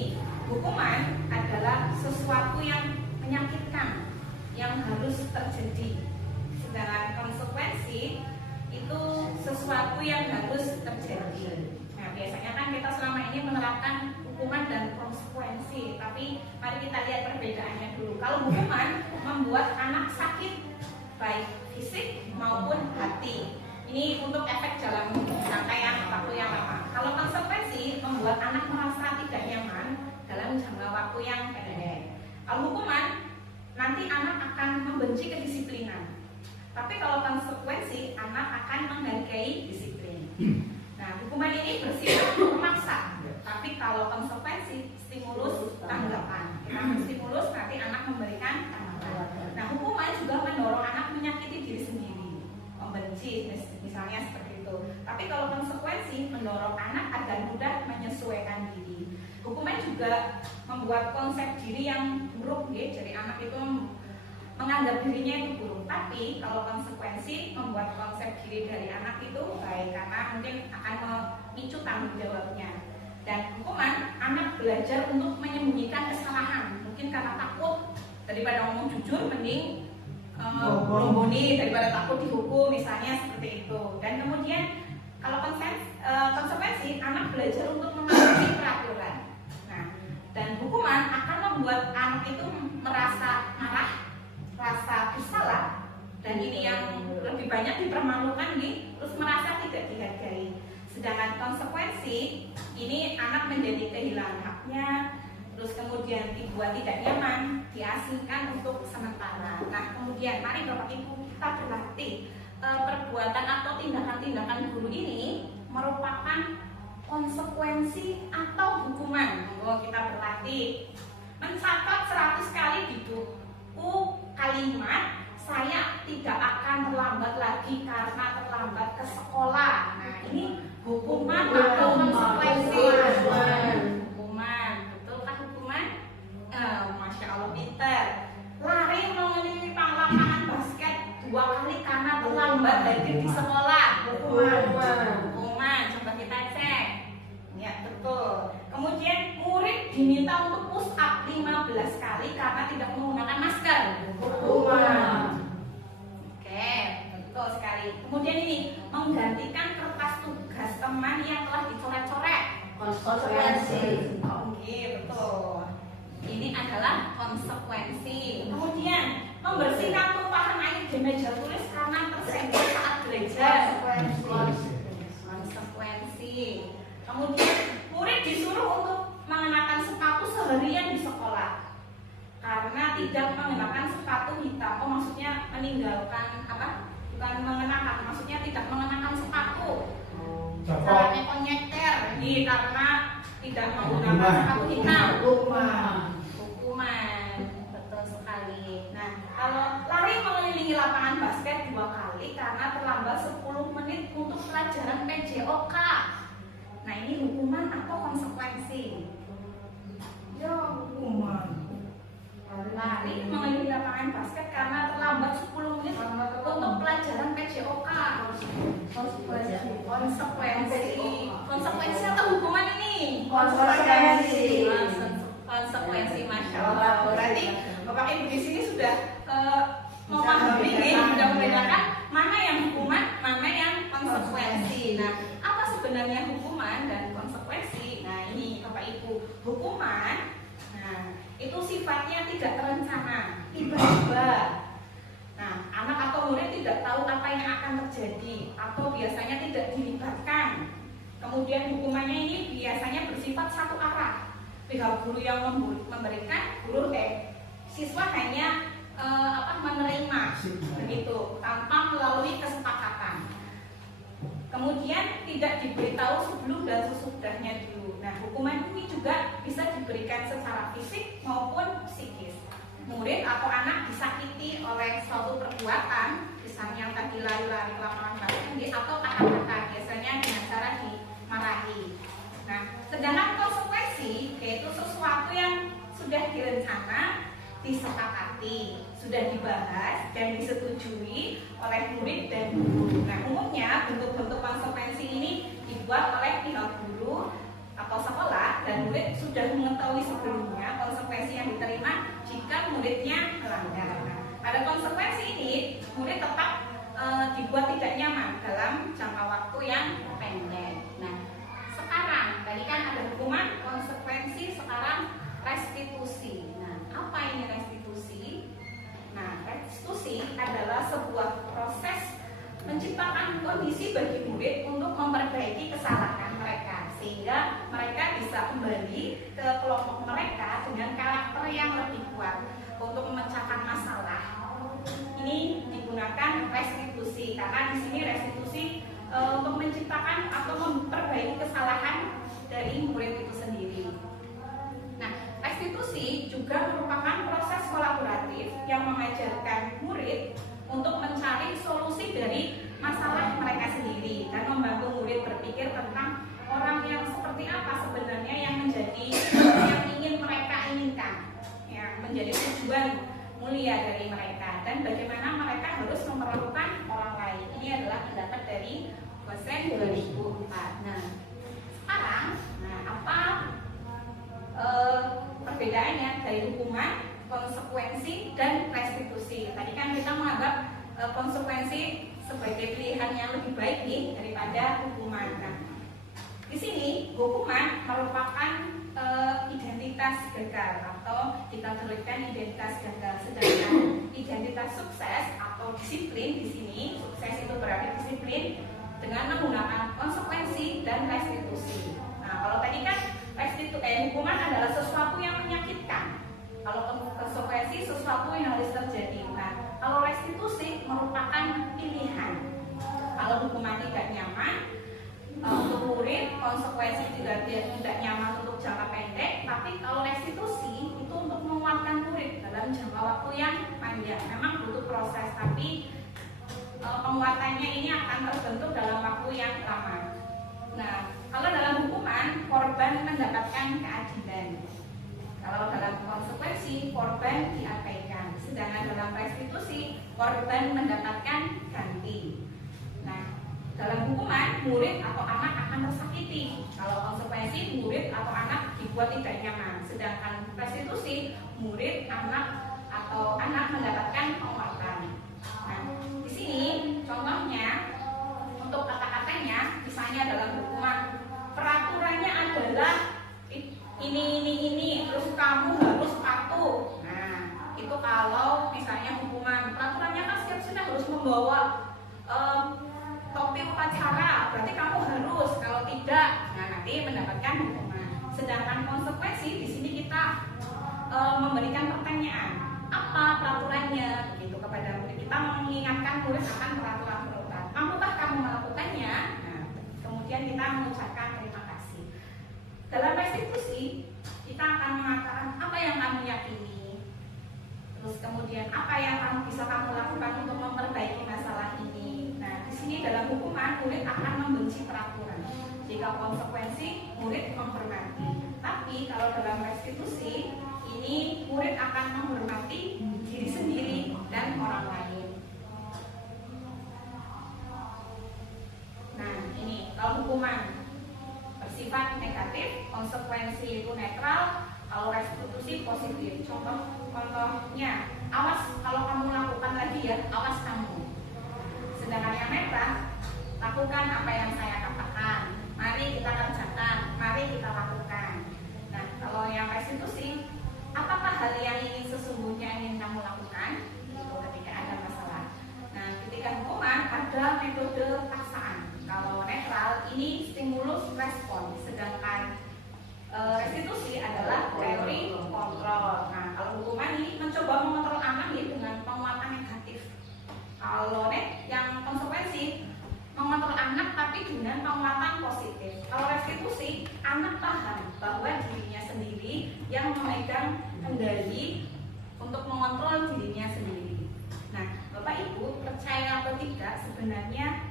hukuman adalah sesuatu yang menyakitkan yang harus terjadi, sedangkan konsekuensi itu sesuatu yang harus terjadi. Nah biasanya kan kita selama ini menerapkan hukuman dan konsekuensi, tapi mari kita lihat perbedaannya dulu. Kalau hukuman membuat anak sakit baik fisik maupun hati, ini untuk efek dalam jangka yang waktu yang lama. Kalau konsekuensi membuat anak merasa tidak nyaman dalam jangka waktu yang pendek. Kalau hukuman nanti anak akan membenci kedisiplinan, tapi kalau konsekuensi anak akan menghargai disiplin. Nah hukuman ini bersifat memaksa, tapi kalau konsekuensi stimulus tanggapan. Kita menstimulus, nanti anak memberikan tanggapan. Nah hukuman juga mendorong anak menyakiti diri sendiri, membenci misalnya seperti itu. Tapi kalau konsekuensi mendorong anak agar mudah menyesuaikan diri. Hukuman juga membuat konsep diri yang buruk, ya. Jadi anak itu menganggap dirinya itu buruk. Tapi kalau konsekuensi membuat konsep diri dari anak itu baik, karena mungkin akan memicu tanggung jawabnya. Dan hukuman anak belajar untuk menyembunyikan kesalahan, mungkin karena takut, daripada ngomong jujur mending beromboni daripada takut dihukum, misalnya seperti itu. Dan kemudian kalau konsekuensi anak belajar untuk mematuhi peraturan. Nah, dan hukuman akan membuat anak itu merasa marah, rasa bersalah, dan ini yang lebih banyak dipermalukan nih, terus merasa tidak dihargai. Sedangkan konsekuensi ini anak menjadi kehilangan haknya, terus kemudian dibuat tidak nyaman, diasingkan untuk sementara. Nah kemudian mari Bapak Ibu kita berlatih perbuatan atau tindakan-tindakan guru ini merupakan konsekuensi atau hukuman. Monggo kita berlatih mencatat 100 kali di buku kalimat saya tidak akan terlambat lagi karena terlambat ke sekolah. Nah ini hukuman atau konsekuensi? Hukuman, betulkah hukuman? Masya Allah pinter. Lari mengelilingi lapangan basket 2 kali karena terlambat hadir di sekolah. Hukuman, coba kita cek. Ya betul. Kemudian murid diminta untuk push up 15 kali karena tidak menggunakan masker. Hukuman. Oke, betul sekali. Kemudian ini menggantikan kertas tugas teman yang telah dicoret-coret. Konsekuensi. Oke, betul. Ini adalah konsekuensi. Kemudian membersihkan tumpahan air di meja tulis karena tersenggol saat belajar. Konsekuensi. Kemudian murid disuruh untuk mengenakan sepatu seharian di sekolah karena tidak mengenakan sepatu hitam. Oh maksudnya meninggalkan apa? Bukan mengenakan, maksudnya tidak mengenakan sepatu. Caranya konyeter ini karena tidak menggunakan sepatu hitam. Hukuman, betul sekali. Nah, kalau lari mengelilingi lapangan basket 2 kali karena terlambat 10 menit untuk pelajaran PJOK. Nah, ini hukuman atau konsekuensi? Ya, hukuman. Lari mengelilingi lapangan basket karena terlambat 10 menit untuk pelajaran PJOK. Konsekuensi atau hukuman ini? Konsekuensi, masya Allah. Berarti Bapak Ibu di sini sudah memahami ini, sudah membedakan mana yang hukuman, mana yang konsekuensi. Nah, apa sebenarnya hukuman dan konsekuensi? Nah, ini Bapak Ibu, hukuman, nah itu sifatnya tidak terencana, tiba-tiba. Nah, anak atau murid tidak tahu apa yang akan terjadi atau biasanya tidak dilibatkan. Kemudian hukumannya ini biasanya bersifat satu arah. Pihak guru yang memberikan, siswa hanya menerima begitu tanpa melalui kesepakatan. Kemudian tidak diberitahu sebelum dan sesudahnya dulu. Nah, hukuman ini juga bisa diberikan secara fisik maupun psikis. murid atau anak disakiti oleh suatu perbuatan, misalnya tadi lari-lari ke lapangan basket atau kata-kata, biasanya dengan cara dimarahi. Nah, sedangkan konsekuensi yaitu sesuatu yang sudah direncana, disepakati, sudah dibahas dan disetujui oleh murid dan guru. Nah, umumnya bentuk-bentuk konsekuensi ini dibuat oleh pihak guru atau sekolah dan murid sudah mengetahui sebelumnya konsekuensi yang diterima jika muridnya melanggar. Nah, pada konsekuensi ini murid tetap dibuat tidak nyaman dalam jangka waktu yang pendek. Nah, sekarang tadi kan ada hukuman, konsekuensi, sekarang restitusi. Nah, apa ini restitusi? Nah, restitusi adalah sebuah proses menciptakan kondisi bagi murid untuk memperbaiki kesalahan mereka sehingga mereka bisa kembali ke kelompok mereka dengan karakter yang lebih kuat untuk memecahkan masalah. Ini digunakan restitusi karena di sini restitusi untuk menciptakan atau memperbaiki kesalahan dari murid itu sendiri. Nah, restitusi juga merupakan proses kolaboratif yang mengajarkan murid untuk mencari solusi dari masalah mereka sendiri dan membantu murid berpikir tentang orang yang seperti apa sebenarnya yang menjadi yang ingin mereka inginkan, yang menjadi tujuan mulia dari mereka dan bagaimana mereka harus memperlakukan orang lain. Ini adalah pendapat dari dosen 2004. Nah, sekarang, apa perbedaannya dari hukuman, konsekuensi, dan restitusi? Tadi kan kita menganggap konsekuensi sebagai pilihan yang lebih baik nih daripada hukuman. Nah, di sini hukuman merupakan identitas gagal atau dikategorikan identitas gagal, sedangkan identitas sukses atau disiplin di sini, sukses itu berarti disiplin dengan menggunakan konsekuensi dan restitusi. Nah, kalau tadi kan hukuman adalah sesuatu yang menyakitkan. Kalau konsekuensi sesuatu yang harus terjadi. Nah, kalau restitusi merupakan pilihan. Kalau hukuman tidak nyaman untuk murid, konsekuensi juga tidak nyaman untuk jangka pendek. Tapi kalau restitusi itu untuk menguatkan murid dalam jangka waktu yang panjang. Memang butuh proses, tapi penguatannya ini akan terbentuk dalam waktu yang lama. Nah, kalau dalam hukuman korban mendapatkan keadilan. Kalau dalam konsekuensi korban diabaikan. Sedangkan dalam restitusi korban mendapatkan ganti. Nah, dalam hukuman murid atau anak akan tersakiti. Kalau konsekuensi murid atau anak dibuat tidak nyaman. Sedangkan restitusi murid, anak atau anak mendapatkan penguatan. Nah, di sini contohnya untuk kata-katanya, misalnya dalam hukuman peraturannya adalah ini, terus kamu harus patuh. Nah, itu kalau misalnya hukuman peraturannya kan setiap sudah harus membawa topi upacara, berarti kamu harus, kalau tidak, nah nanti mendapatkan hukuman. Sedangkan konsekuensi di sini kita memberikan pertanyaan, apa peraturannya, begitu kepada murid. Kita mengingatkan murid akan peraturan-peraturan. Mampukah kamu melakukannya? Nah, kemudian kita mengucapkan terima kasih. Dalam restitusi kita akan mengatakan apa yang kamu yakini, terus kemudian apa yang bisa kamu lakukan untuk memperbaiki masalah ini. Nah, di sini dalam hukuman murid akan membenci peraturan. Jika konsekuensi murid menghormati. Tapi kalau dalam restitusi ini murid akan menghormati diri sendiri dan orang lain. Nah, ini kalau hukuman bersifat negatif, konsekuensi itu netral, kalau restitusi positif. Contohnya, awas kalau kamu lakukan lagi ya, awas kamu. Sedangkan yang netral, lakukan apa yang saya katakan. Mari kita kerjakan, mari kita lakukan. Nah, kalau yang restitusi, apakah hal yang ingin sesungguhnya ingin kamu lakukan? Itu ketika ada masalah. Nah, ketika hukuman ada metode paksaan. Kalau netral ini stimulus respon, sedangkan restitusi adalah teori kontrol. Nah, kalau hukuman ini mencoba mengontrol anak ya dengan penguatan negatif. Kalau yang konsekuensi mengontrol anak tapi dengan penguatan positif. Kalau restitusi, anak paham bahwa dirinya sendiri yang memegang kendali untuk mengontrol dirinya sendiri. Nah, Bapak Ibu percaya atau tidak, sebenarnya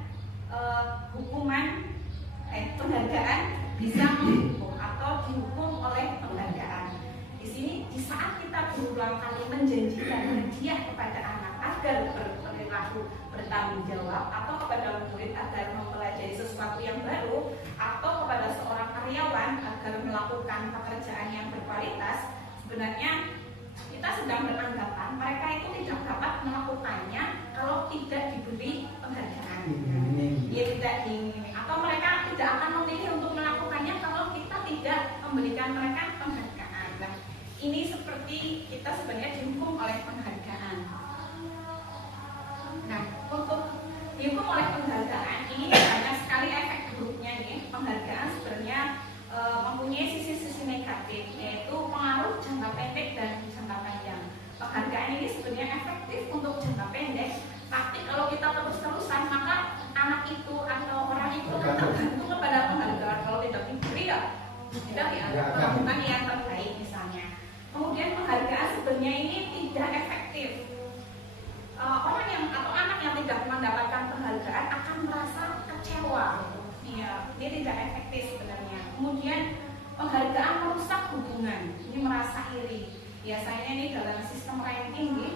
penghargaan bisa menghukum atau dihukum oleh penghargaan. Di sini, di saat kita berulang kali menjanjikan hadiah kepada anak agar berperilaku bertanggung jawab, atau kepada murid agar mempelajari sesuatu yang baru, atau kepada seorang karyawan agar melakukan pekerjaan yang berkualitas, sebenarnya kita sedang beranggapan mereka itu tidak dapat melakukannya kalau tidak diberi penghargaan. Ya, tidak diingini, atau mereka tidak akan memilih untuk melakukannya kalau kita tidak memberikan mereka penghargaan. Nah, ini seperti kita sebenarnya dihukum oleh penghargaan. Nah, untuk dihukum oleh penghargaan ini banyak sekali efek buruknya nih. Penghargaan sebenarnya mempunyai sisi-sisi negatif, yaitu pengaruh jangka pendek dan jangka panjang. Penghargaan ini sebenarnya efektif untuk jangka pendek, tapi kalau kita terus-terusan maka anak itu atau orang itu tergantung kepada penghargaan. Kalau tidak diberi ya tidak melakukan yang terbaik misalnya. Kemudian penghargaan sebenarnya ini tidak efektif. Orang yang atau anak yang tidak mendapatkan penghargaan akan merasa kecewa. Ya, dia tidak efektif sebenarnya. Kemudian penghargaan merusak hubungan. Ini merasa iri. Biasanya ini dalam sistem ranking nih,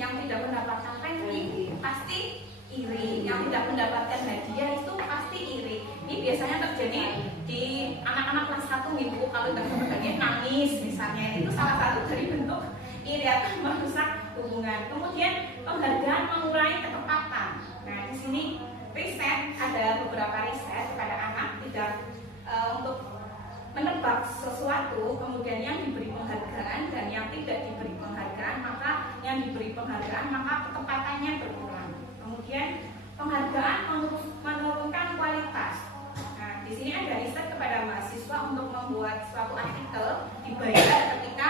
yang tidak mendapatkan ranking pasti iri, yang tidak mendapatkan hadiah itu pasti iri. Ini biasanya terjadi di anak-anak kelas 1 nih Bu, kalau tidak dapat nangis misalnya. Itu salah satu dari bentuk iri akan merusak hubungan. Kemudian penghargaan mengurangi ketepatan. Nah, di sini riset, ada beberapa riset pada anak tidak untuk menebak sesuatu, kemudian yang diberi penghargaan dan yang tidak diberi penghargaan, maka yang diberi penghargaan maka ketepatannya berkurang. Kemudian penghargaan menurunkan kualitas. Nah, di sini ada riset kepada mahasiswa untuk membuat suatu artikel, dibayar ketika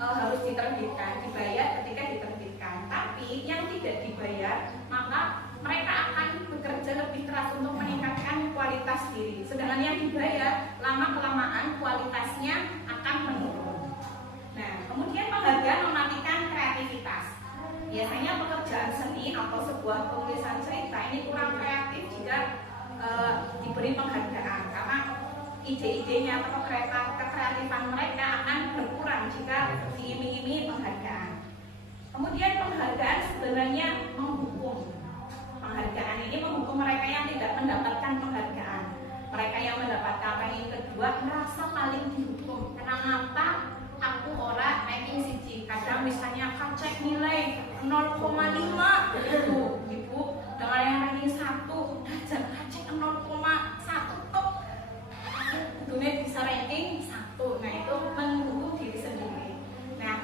harus diterbitkan, dibayar ketika diterbitkan. Tapi yang tidak dibayar, maka mereka akan bekerja lebih keras untuk meningkatkan kualitas diri. Sedangkan yang dibayar, lama-kelamaan kualitasnya akan menurun. Nah, kemudian penghargaan mematikan kreativitas. Biasanya pekerjaan seni atau sebuah penulisan cerita ini kurang kreatif jika diberi penghargaan, karena ide-idenya atau kekreatifan mereka akan berkurang jika diiming-imingi penghargaan. Kemudian penghargaan sebenarnya menghukum. Penghargaan ini menghukum mereka yang tidak mendapatkan penghargaan. Mereka yang mendapatkan ranking kedua merasa paling dihukum. Kenapa aku ora ranking siji? Kadang misalnya kacek nilai 0,5 itu, Ibu, dengan yang ranking 1 dan kacek 0,1 tok. Tentunya bisa ranking 1. Nah, itu menghukum diri sendiri. Nah,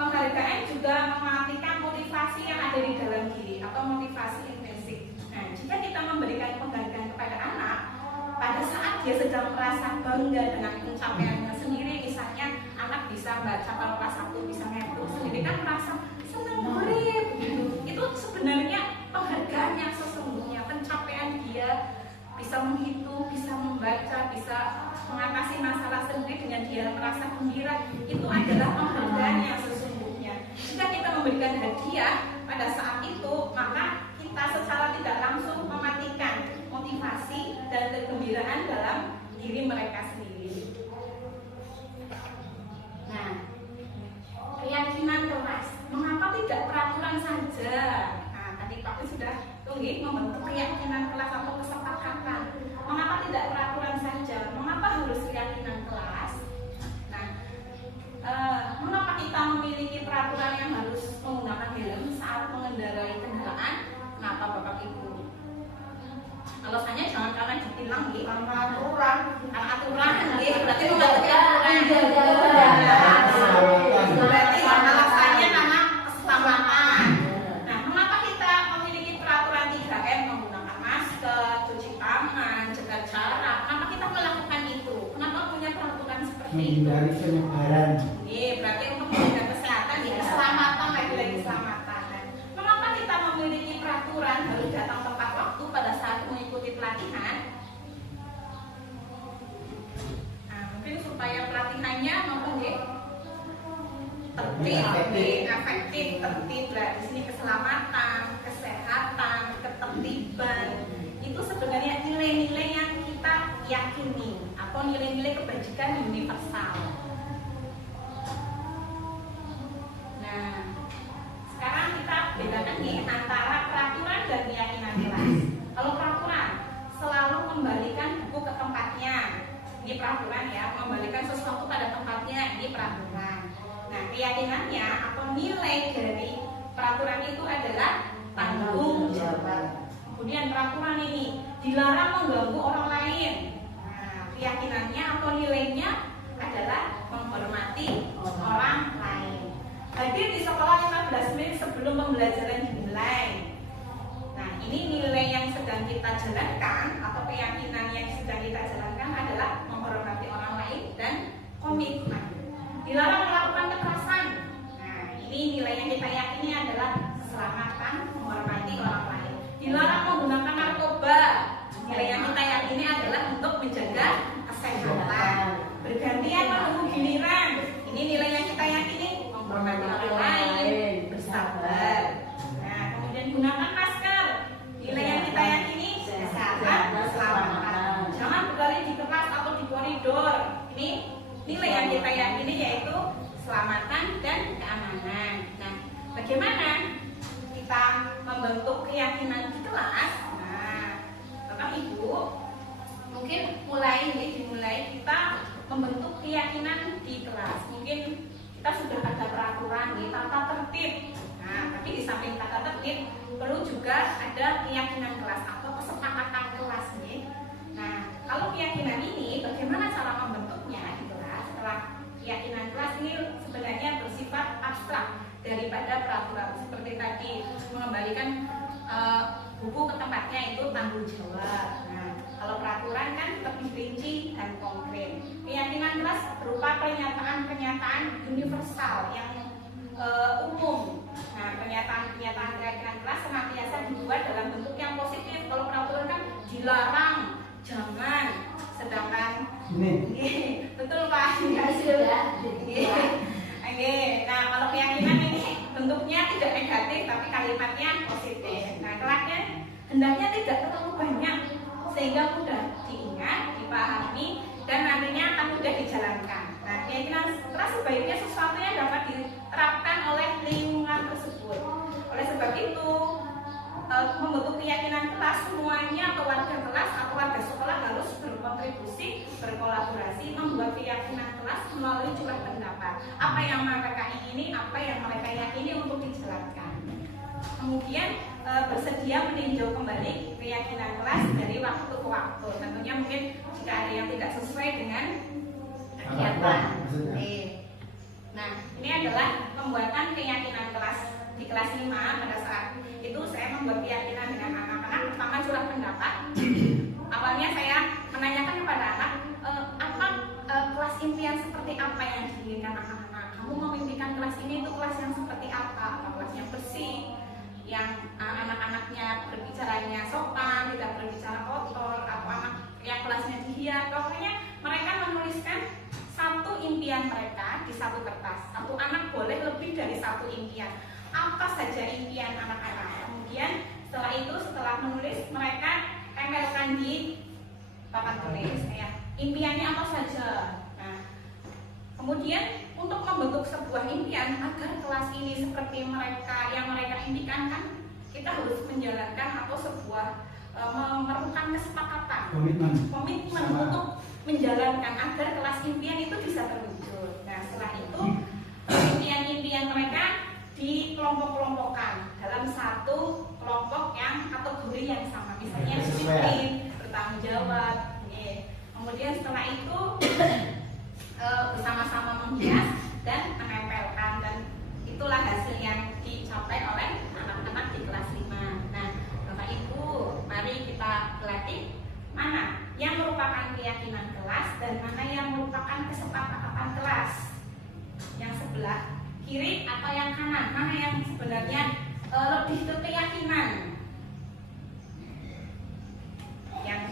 penghargaan juga mematikan motivasi yang ada di dalam diri atau motivasi intrinsik. Nah, jika kita memberikan penghargaan kepada anak, pada saat dia sedang merasa bangga dengan pencapaiannya sendiri, misalnya anak bisa baca kalau kelas 1 bisa ngetuk sendiri, kan merasa senang banget begitu. Itu sebenarnya penghargaan yang sesungguhnya, pencapaian dia bisa menghitung, bisa membaca, bisa mengatasi masalah sendiri dengan dia merasa gembira. Itu adalah penghargaan yang sesungguhnya. Jika kita memberikan hadiah pada saat itu, maka kita secara tidak langsung mematikan motivasi dan kegembiraan dalam diri mereka sendiri. Nah, keyakinan kelas. Mengapa tidak peraturan saja? Nah, tadi Pak sudah membentuk keyakinan kelas atau kesepakatan. Mengapa tidak peraturan saja? Mengapa harus keyakinan kelas? Nah, mengapa kita memiliki peraturan yang harus menggunakan helm saat mengendarai kendaraan? Kenapa Bapak Ibu? Alasannya jangan karena ditilang, karena aturan, berarti mematuhi aturan. Berarti alasannya karena keselamatan. Nah, mengapa kita memiliki peraturan 3M, menggunakan masker, cuci tangan, jaga jarak? Kenapa kita melakukan itu? Kenapa punya peraturan seperti itu? Menghindari penyebaran. Berarti untuk menjaga kesehatan, keselamatan, lagi-lagi keselamatan. Mengapa kita memiliki peraturan harus datang tepat waktu pada saat mengikuti pelatihan? Nah, mungkin supaya pelatihannya tertib, efektif, tertib. Lah di sini keselamatan, kesehatan, ketertiban itu sebenarnya nilai-nilai yang kita yakini atau nilai-nilai kebajikan universal. Nah, sekarang kita bedakan nih antara peraturan dan keyakinan kelas. Kalau peraturan selalu kembalikan buku ke tempatnya, ini peraturan ya, kembalikan sesuatu pada tempatnya, ini peraturan. Nah, keyakinannya atau nilai dari peraturan itu adalah tanggung jawab. Kemudian peraturan ini dilarang mengganggu orang lain. Nah, keyakinannya atau nilainya adalah menghormati orang lain. Hadir di sekolah 15 menit sebelum pembelajaran dimulai. Nah, ini nilai yang sedang kita jalankan atau keyakinan yang sedang kita jalankan adalah menghormati orang lain dan komitmen. Dilarang melakukan kekerasan. Nah, ini nilai yang kita yakini adalah keselamatan, menghormati orang lain. Dilarang menggunakan narkoba. Nilai yang kita yakini adalah untuk menjaga kesehatan. Bergantian menunggu giliran. Ini nilai yang kita yakini menghormati orang lain, bersabar. Nah, kemudian gunakan masker. Nilai yang kita yakini kesehatan, keselamatan. Jangan berlari di kelas atau di koridor. Ini nilai yang kita yakini yaitu keselamatan dan keamanan. Nah, bagaimana kita membentuk keyakinan di kelas? Nah, Bapak Ibu, mungkin dimulai kita membentuk keyakinan di kelas. Mungkin kita sudah ada peraturan nih, tata tertib. Nah, tapi di samping tata tertib perlu juga ada keyakinan kelas atau kesepakatan kelas nih. Nah, kalau keyakinan ini bagaimana cara membentuknya di kelas? Setelah keyakinan kelas ini sebenarnya bersifat abstrak daripada peraturan, seperti tadi mengembalikan buku ke tempatnya itu tanggung jawab. Nah, kalau peraturan kan lebih rinci dan konkret. Keyakinan kelas berupa pernyataan-pernyataan universal yang umum. Nah, pernyataan keyakinan kelas senantiasa dibuat dalam bentuk yang positif. Kalau peraturan kan dilarang, jangan. Sedangkan betul Pak. Oke, nah kalau keyakinan ini bentuknya tidak negatif tapi kalimatnya positif. Nah, kelasnya hendaknya tidak terlalu banyak sehingga mudah diingat, dipahami, dan nantinya akan mudah dijalankan. Nah, keyakinan kelas sebaiknya sesuatu yang dapat diterapkan oleh lingkungan tersebut. Oleh sebab itu, membentuk keyakinan kelas semuanya atau warga kelas atau warga sekolah harus berkontribusi, berkolaborasi, membuat keyakinan kelas melalui curah pendapat. Apa yang mereka ingini, apa yang mereka yakini untuk dijalankan. Kemudian bersedia meninjau kembali keyakinan kelas dari waktu ke waktu. Tentunya mungkin jika ada yang tidak sesuai dengan kegiatan. Nah, ini adalah pembuatan keyakinan kelas di kelas 5. Pada saat itu saya membuat keyakinan dengan anak-anak. Pertama curah pendapat. Awalnya saya menanyakan kepada anak, apa kelas impian seperti apa yang diinginkan anak-anak. Kamu memimpikan kelas ini itu kelas yang seperti apa? Apa kelas yang bersih, yang anak-anaknya berbicaranya sopan, tidak berbicara kotor, atau anak yang kelasnya dihias. Pokoknya mereka menuliskan satu impian mereka di satu kertas. Satu anak boleh lebih dari satu impian. Apa saja impian anak-anak. Kemudian setelah menulis, mereka tempelkan di papan tulis ya. Impiannya apa saja. Nah, kemudian untuk membentuk sebuah impian agar kelas ini seperti mereka impikan kan, kita harus menjalankan atau sebuah memerlukan kesepakatan, komitmen untuk menjalankan agar kelas impian itu bisa terwujud. Nah, setelah itu impian-impian mereka dikelompok-kelompokkan dalam satu kelompok yang kategori yang sama, misalnya disiplin, bertanggung jawab. Kemudian setelah itu bersama-sama menghias dan menempelkan, dan itulah hasil yang dicapai oleh anak-anak di kelas 5. Nah, Bapak Ibu, mari kita berlatih mana yang merupakan keyakinan kelas dan mana yang merupakan kesepakatan kelas. Yang sebelah kiri atau yang kanan, mana yang sebenarnya lebih ke keyakinan? Yang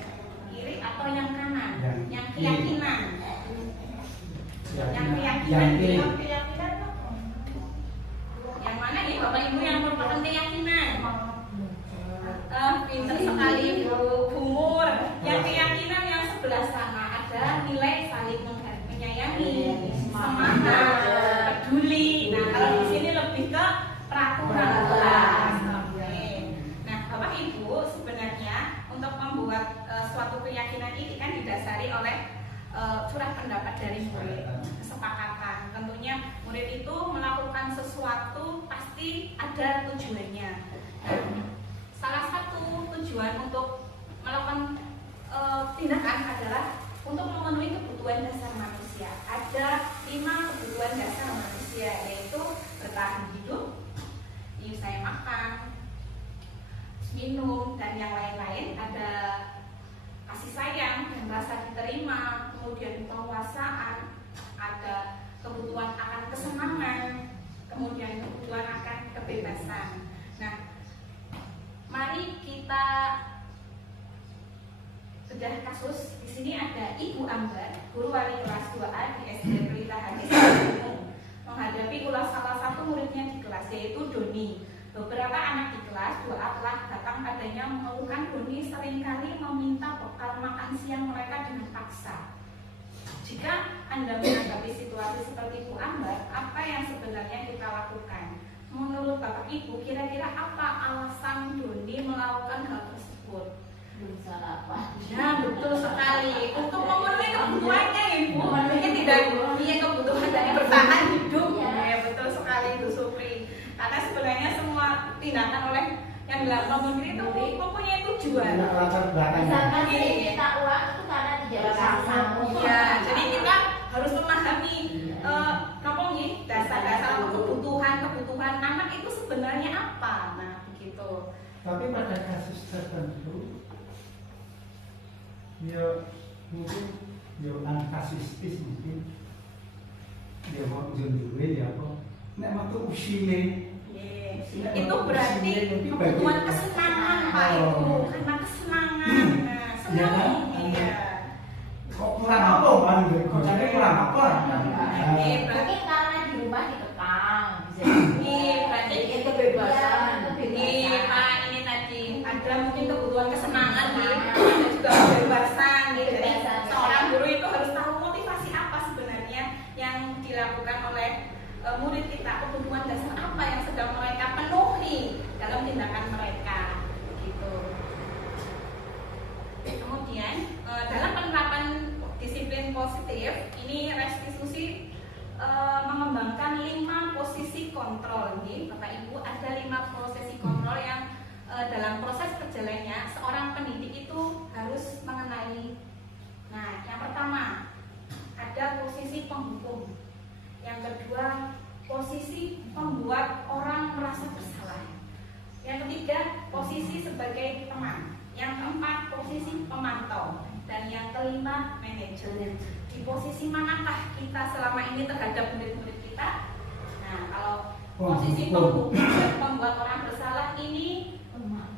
kiri atau yang kanan? Yang keyakinan. Yang keyakinan semangat, peduli. Nah, kalau di sini lebih ke peraturan kelas. Oke. Nah, Bapak Ibu, sebenarnya untuk membuat suatu keyakinan ini kan didasari oleh surat pendapat dari murid, kesepakatan. Tentunya murid itu melakukan sesuatu pasti ada tujuannya. Nah, salah satu tujuan untuk melakukan tindakan adalah untuk memenuhi kebutuhan dasar manusia. Ada 5 kebutuhan dasar manusia, yaitu bertahan hidup, misalnya makan, minum, dan yang lain-lain. Ada kasih sayang dan rasa diterima, kemudian penguasaan, ada kebutuhan akan kesenangan, kemudian kebutuhan akan kebebasan. Nah, mari kita bedah kasus. Di sini ada Ibu Ambar, guru wali kelas 2A di SD Pelita Hadis menghadapi ulas salah satu muridnya di kelas, yaitu Doni. Beberapa anak di kelas 2A telah datang padanya mengeluhkan Doni seringkali meminta bekal makan siang mereka dengan paksa. Jika Anda menghadapi situasi seperti Bu Ambar, apa yang sebenarnya kita lakukan? Menurut Bapak Ibu, kira-kira apa alasan Doni melakukan hal tersebut? Belum sarapan. Ya, betul sekali. Untuk memenuhi kebutuhannya, Ibu. Mungkin tidak punya kebutuhan dari bertahan hidup. Ya, betul sekali, Bu Supri. Karena sebenarnya semua tindakan oleh yang dilakukan menteri itu mempunyai tujuan. Latar belakangnya. Misalkan dia minta uang itu karena tidak sanggup. Ya, jadi kita harus memahami apa nih dasar-dasar kebutuhan anak itu sebenarnya apa. Nah, begitu. Tapi pada kasus tertentu, ya mungkin ya kasistis mungkin dia mau jendule ya apa. Nek metu usine. Itu berarti kebutuhan kesenangan Pak Ibu, karena kesenangan. Nah, senang. Iya. Kok kurang apa kan? Kocane kurang apa? Mungkin karena di rumah dikekang, bisa Berarti ingin kebebasan. Pak, ini tadi ada mungkin kebutuhan kesenangan nih, ada juga kebebasan nih. Jadi seorang guru itu harus tahu motivasi apa sebenarnya yang dilakukan oleh murid kita, kebutuhan dasar apa yang sedang mereka penuhi dalam tindakan mereka, gitu. Kemudian dalam penerapan disiplin positif ini restitusi mengembangkan 5 posisi kontrol. Nih, Bapak Ibu, ada 5 posisi kontrol yang dalam proses perjalanannya seorang pendidik itu harus mengenai. Nah, yang pertama ada posisi penghukum. Yang kedua, posisi membuat orang merasa bersalah. Yang ketiga, posisi sebagai teman. Yang keempat, posisi pemantau. Dan yang kelima, manajer. Di posisi manakah kita selama ini terhadap murid-murid kita? Nah, kalau posisi penghukum dan membuat orang bersalah ini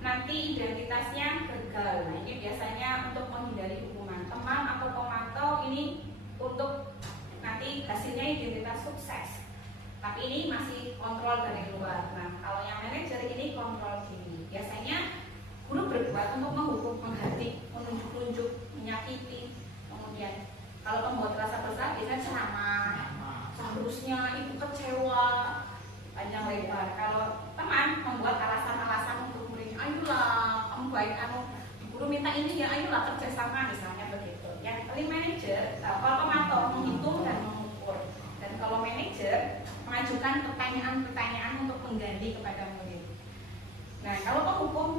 nanti identitasnya gagal. Nah, ini biasanya untuk menghindari hukuman. Teman atau pemantau ini untuk nanti hasilnya identitas sukses, tapi ini masih kontrol dari luar. Nah, kalau yang manajer ini kontrol diri. Biasanya guru berbuat untuk menghukum, menghadik, menunjuk-nunjuk, menyakiti. Kemudian kalau pembuat rasa bersalah biasanya ceramah, seharusnya ibu kecewa, panjang lebar. Kalau teman membuat alasan-alasan untuk muridnya, ayolah kamu baik, guru minta ini ya, ayolah kerjasama, misalnya begitu. Yang kali manajer, kalau pemantau menghitung dan mengukur, dan kalau manajer mengajukan pertanyaan-pertanyaan untuk mengganti kepada murid. Nah, kalau penghukum,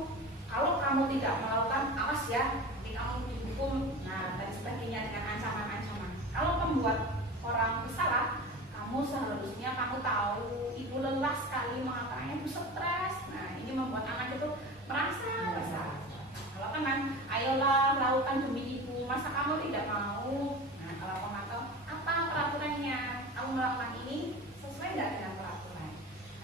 kalau kamu tidak melakukan, awas ya, nanti kamu dihukum, nah dan sebagainya dengan ancaman-ancaman. Kalau pembuat orang bersalah, kamu seharusnya kamu tahu ibu lelah sekali mengapakannya, ibu stres. Nah, ini membuat anak itu merasa bersalah. Kalau teman, ayolah lakukan demi ibu, masa kamu tidak mau? Nah, kalau pemantau, apa peraturannya? Kamu melakukan ini sesuai tidak dengan peraturan?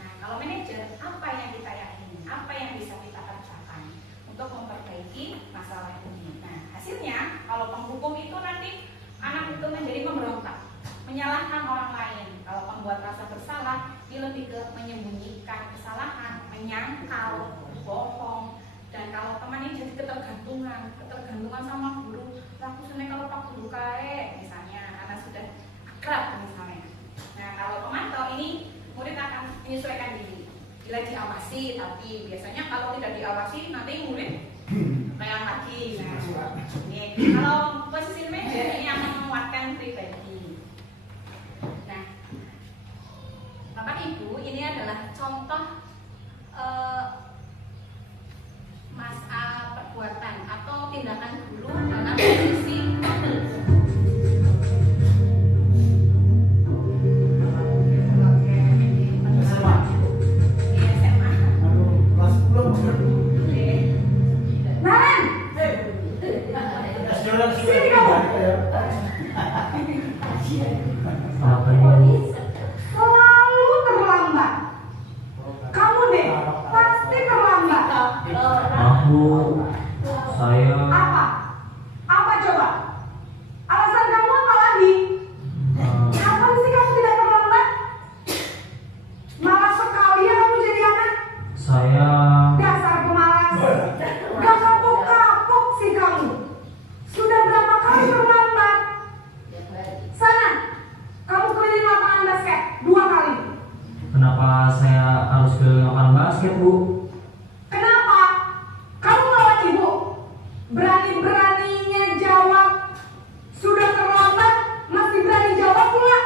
Nah, kalau manajer, apa yang kita yakini? Apa yang bisa kita kerjakan untuk memperbaiki masalah ini? Nah, hasilnya, kalau penghukum itu nanti anak itu menjadi pemberontak, menyalahkan orang lain. Kalau pembuat rasa bersalah, dia lebih ke menyembunyikan kesalahan, menyangkal, bohong. Dan kalau teman ini jadi ketergantungan sama guru, aku seneng kalau pak guru kae misalnya, karena sudah akrab misalnya. diawasi, tapi biasanya kalau tidak diawasi nanti murid kayak lagi. Nah, ini kalau posisi meja ini akan menguatkan pribadi. Nah, Bapak Ibu, ini adalah contoh perbuatan atau tindakan guru dalam posisi model. Selalu terlambat. Kamu deh pasti terlambat. Aku, saya Apa? Apa coba? Alasan kamu apa lagi? Kapan sih kamu tidak terlambat? Malas sekali ya kamu jadi anak. saya Dasar pemalas. Gak kapok-kapok sih kamu. Sudah berapa kali terlambat? Sana, kamu keliling lapangan basket 2 kali. kenapa saya harus ke lapangan basket, Bu? Kenapa? Kamu ngelawan ibu? Berani-beraninya jawab. Sudah terlambat, masih berani jawab pula.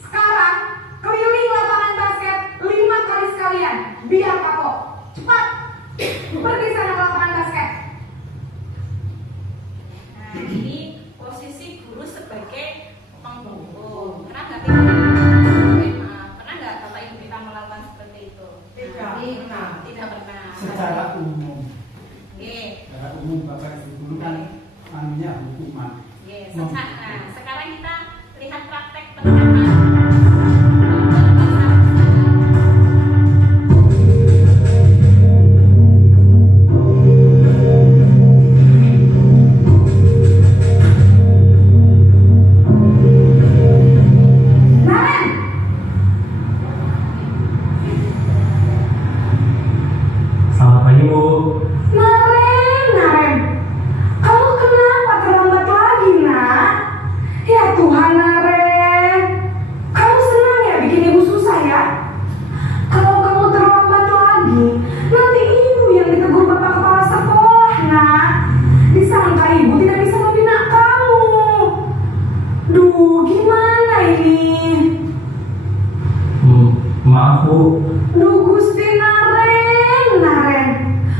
Sekarang, keliling lapangan basket 5 kali sekalian. Biar kapok. Cepat. Pergi sana ke lapangan basket. Nah, ini posisi guru sebagai penghubung. Pernah nggak Bapak Ibu kita melakukan seperti itu? Tidak pernah. Secara umum, Oke. secara umum Bapak Ibu guru kan namanya hukuman. Yes, nah, sekarang kita lihat praktek penerapan. Naren! Selamat pagi, Bu. Naren! Kamu kenapa terlambat lagi, nak? Ya Tuhan, Naren. Kamu senang ya bikin ibu susah ya? Kalau kamu terlambat lagi, nanti ibu yang ditegur bapak kepala sekolah, nak. Disangka ibu tidak bisa membina kamu. Duh, gimana ini? Maaf, Bu. Duh Gusti Naren.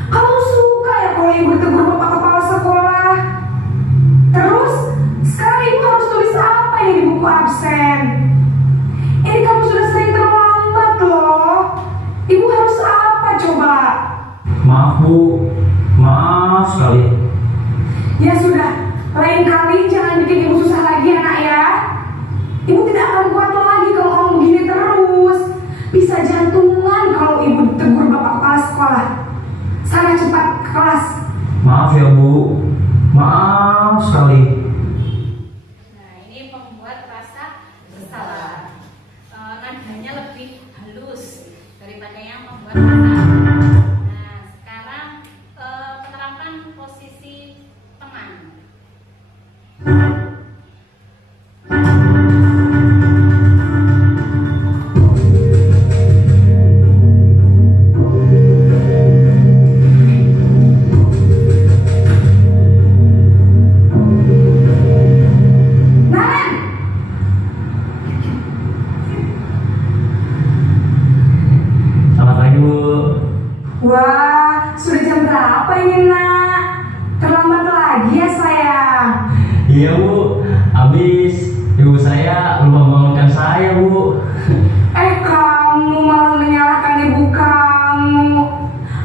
Kamu suka ya kalau ibu ditegur bapak kepala sekolah? Terus, sekarang ibu harus tulis apa yang di buku absen? Ini kamu sudah sering terlambat loh. Ibu harus apa coba? Maaf, Bu. Maaf sekali. Ya sudah, lain kali jangan bikin ibu susah lagi ya, nak ya. Ibu tidak akan kuat lagi kalau kamu begini terus. Bisa jantungan kalau ibu ditegur bapak kepala sekolah. Sana cepat ke kelas. Maaf ya, Bu. Maaf sekali. Nah, ini membuat rasa bersalah. Nadanya lebih halus daripada yang membuat rasa. Nah, sekarang penerapan posisi teman. Naren! Selamat pagi, Bu. Wah, sudah jam berapa ini, nak? Terlambat lagi ya, sayang? Iya, Bu. Habis ibu saya lupa membangunkan saya, Bu. Kamu malah menyalahkan ibu kamu.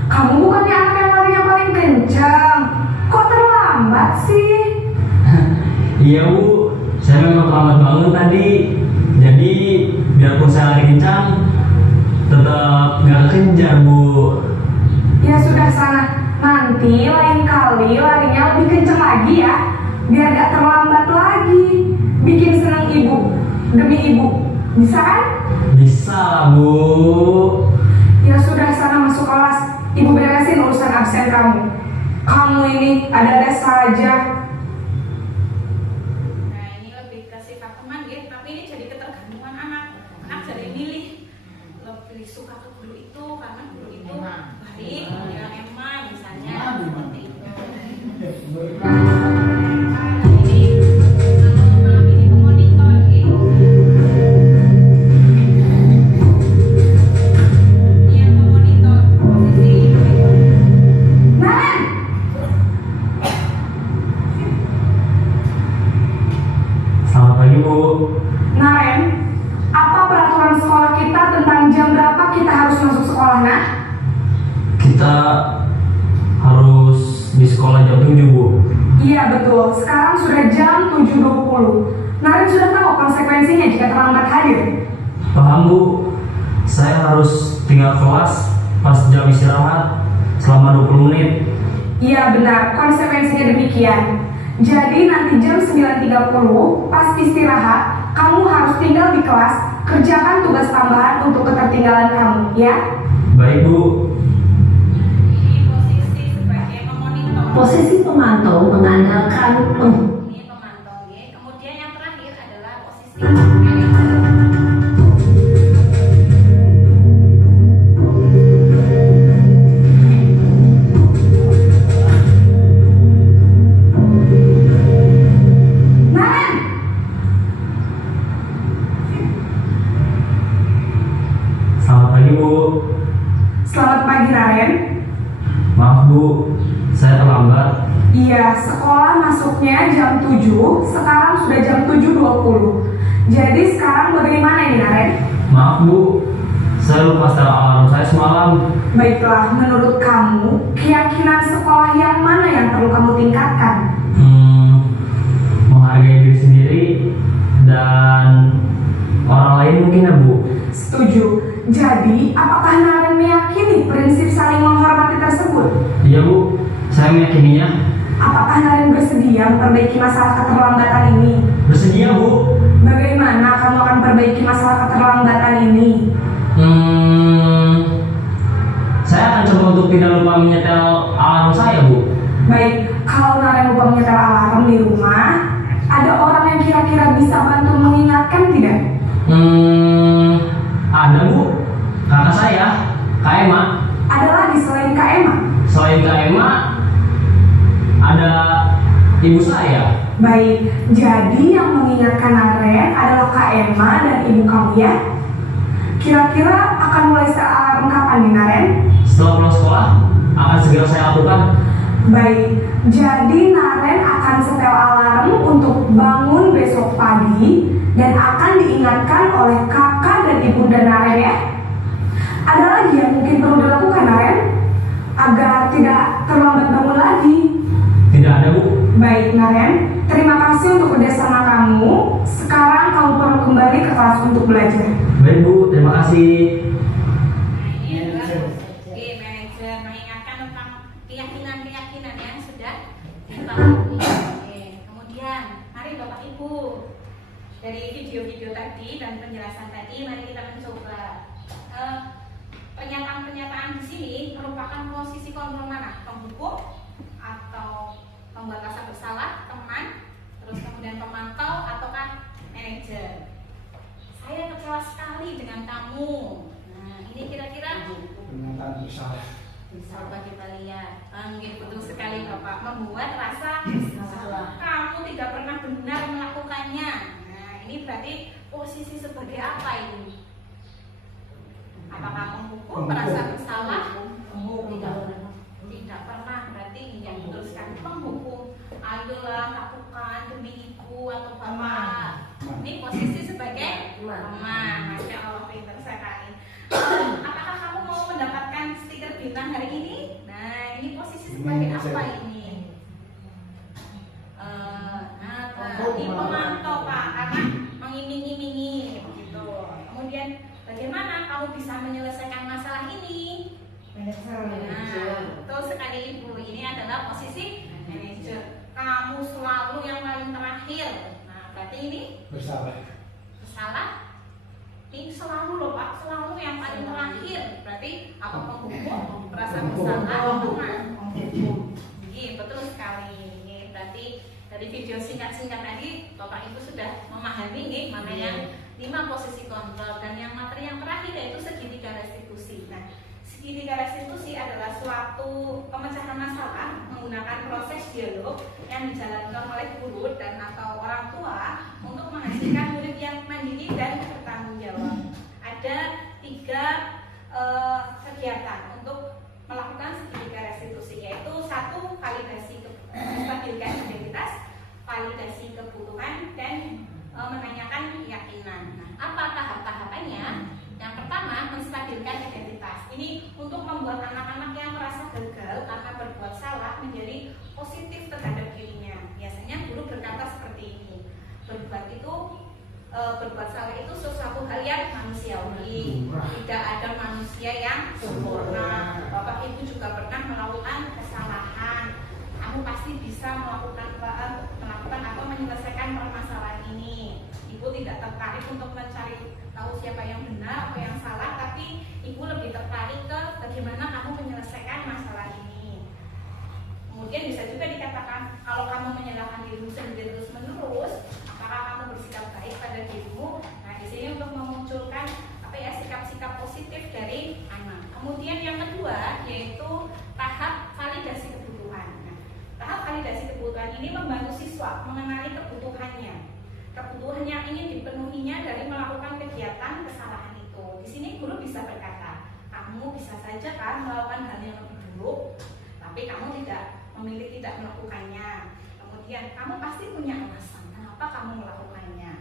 Kamu bukannya anak yang larinya paling kencang. Kok terlambat sih? Iya, Bu. Saya memang terlambat bangun tadi. Jadi biarpun saya lari kencang, tetap nggak kejar, Bu. Ya sudah sana. Nanti lain kali larinya lebih kencang lagi ya. Biar gak terlambat lagi. Bikin senang ibu. Demi ibu. Bisa kan? Bisa lah, Bu. Ya sudah sana masuk kelas. Ibu beresin urusan absen kamu. Kamu ini ada-ada saja. Nah, ini lebih ke sifat teman ya, tapi ini jadi ketergantungan anak. Anak jadi milih lebih suka ke Bu. Naren, apa peraturan sekolah kita tentang jam berapa kita harus masuk sekolah, nak? Kita harus di sekolah jam 7, Bu. Iya betul, sekarang sudah jam 7.20. Naren sudah tahu konsekuensinya jika terlambat hadir. Paham, Bu. Saya harus tinggal kelas pas jam istirahat selama 20 menit. Iya benar, konsekuensinya demikian. Jadi nanti jam 9.30 pas istirahat, kamu harus tinggal di kelas, kerjakan tugas tambahan untuk ketertinggalan kamu, ya? Baik, Bu. Ini posisi sebagai pemonitor. Posisi pemantau mengandalkan Ini pemantau ya. Kemudian yang terakhir adalah posisi manajer. Naren! Selamat pagi, Bu. Selamat pagi, Naren. Maaf, Bu. Saya terlambat. Iya, sekolah masuknya jam 7, sekarang sudah jam 7.20. Jadi sekarang bagaimana ini, Naren? Maaf, Bu. Saya lupa setel alarm saya semalam. Baiklah, menurut kamu, keyakinan sekolah yang mana yang perlu kamu tingkatkan? Menghargai diri sendiri dan orang lain mungkin ya, Bu. Setuju. Jadi, apakah Naren meyakini prinsip saling menghormati tersebut? Iya, Bu. Saya meyakininya. Apakah Naren bersedia memperbaiki masalah keterlambatan ini? Bersedia, Bu. Bagaimana kamu akan perbaiki masalah keterlambatan ini? Saya akan coba untuk tidak lupa menyetel alarm saya, Bu. Baik, kalau Naren lupa menyetel alarm di rumah, ada orang yang kira-kira bisa bantu mengingatkan tidak? Ada, Bu. Kakak saya, Kak Emma. Ada lagi selain Kak Emma? Selain Kak Emma, ada ibu saya. Baik, jadi yang mengingatkan Naren adalah Kak Emma dan ibu kamu ya? Kira-kira akan mulai setel alarm kapan nih, Naren? Setelah pulang sekolah, akan segera saya lakukan. Baik, jadi Naren akan setel alarm untuk bangun besok pagi dan akan diingatkan oleh kakak dan ibunda Naren ya. Ada lagi yang mungkin perlu dilakukan, Naren, agar tidak terlambat bangun lagi? Tidak ada, Bu. Baik, Naren, terima kasih untuk kerjasama kamu. Sekarang kamu perlu kembali ke kelas untuk belajar. Baik, Bu. Terima kasih. Ini adalah posisi manajer mengingatkan tentang keyakinan-keyakinan yang sudah dipahami. Oke. Kemudian, mari Bapak Ibu, dari video-video tadi dan penjelasan tadi, mari kita mencoba pernyataan-pernyataan di sini merupakan posisi kontrol mana? Penghukum atau pembuat rasa bersalah, teman, terus kemudian pemantau ataukah manajer? Saya kecewa sekali dengan kamu. Nah, ini kira-kira Pernyataan bersalah. coba kita lihat. Betul sekali Bapak, membuat rasa bersalah. Kamu tidak pernah benar melakukannya. Nah, ini berarti posisi sebagai apa ini? Apakah menghukum, merasa bersalah? Tidak pernah, berarti yang betul sekali menghukum. Ayolah lakukan demi ibu atau bapak. Ini posisi sebagai teman. Masya Allah, pintar sekali. Apakah kamu mau mendapatkan stiker bintang hari ini? Nah, ini posisi sebagai apa ini? Ini pemantau Pak, karena mengiming-imingi begitu. Kemudian bagaimana kamu bisa menyelesaikan masalah ini? Nah, betul sekali Ibu. Ini adalah posisi manajer. Kamu selalu yang paling terakhir. Nah, berarti ini Bersalah. bersalah. Ini selalu loh Pak, selalu yang paling terakhir. Berarti apa penghukum, merasa bersalah, teman. Iya, betul sekali. Ini berarti dari video singkat-singkat tadi Bapak Ibu sudah memahami nih mana yang 5 posisi kontrol dan yang materi yang terakhir yaitu segitiga restitusi. Nah, segitiga restitusi adalah suatu pemecahan masalah menggunakan proses dialog yang dijalankan oleh guru dan atau orang tua untuk menghasilkan murid yang mandiri dan bertanggung jawab. Ada 3 kegiatan untuk melakukan segitiga restitusi, yaitu 1, validasi menstabilkan identitas, validasi kebutuhan, dan menanyakan keyakinan. Nah, apa tahap-tahapannya? Yang pertama, menstabilkan identitas. Ini untuk membuat anak-anak yang merasa gagal karena berbuat salah menjadi positif terhadap dirinya. Biasanya guru berkata seperti ini, berbuat salah itu sesuatu hal yang manusiawi. Tidak ada manusia yang sempurna. Bapak Ibu juga pernah melakukan kesalahan. Kamu pasti bisa melakukan atau menyelesaikan permasalahan ini. Ibu tidak tertarik untuk mencari tahu siapa yang benar atau yang salah, tapi ibu lebih tertarik ke bagaimana kamu menyelesaikan masalah ini. Kemudian bisa juga dikatakan, kalau kamu menyalahkan dirimu sendiri terus menerus, apakah kamu bersikap baik pada dirimu? Nah, di sini untuk memunculkan sikap-sikap positif dari anak. Kemudian yang kedua yaitu tahap validasi kebutuhan. Nah, tahap validasi kebutuhan ini membantu siswa mengenali kebutuhannya. Kebutuhan yang ingin dipenuhinya dari melakukan kegiatan kesalahan itu. Di sini guru bisa berkata, kamu bisa saja kan melakukan hal yang lebih buruk, tapi kamu memilih tidak melakukannya. Kemudian kamu pasti punya alasan kenapa kamu melakukannya.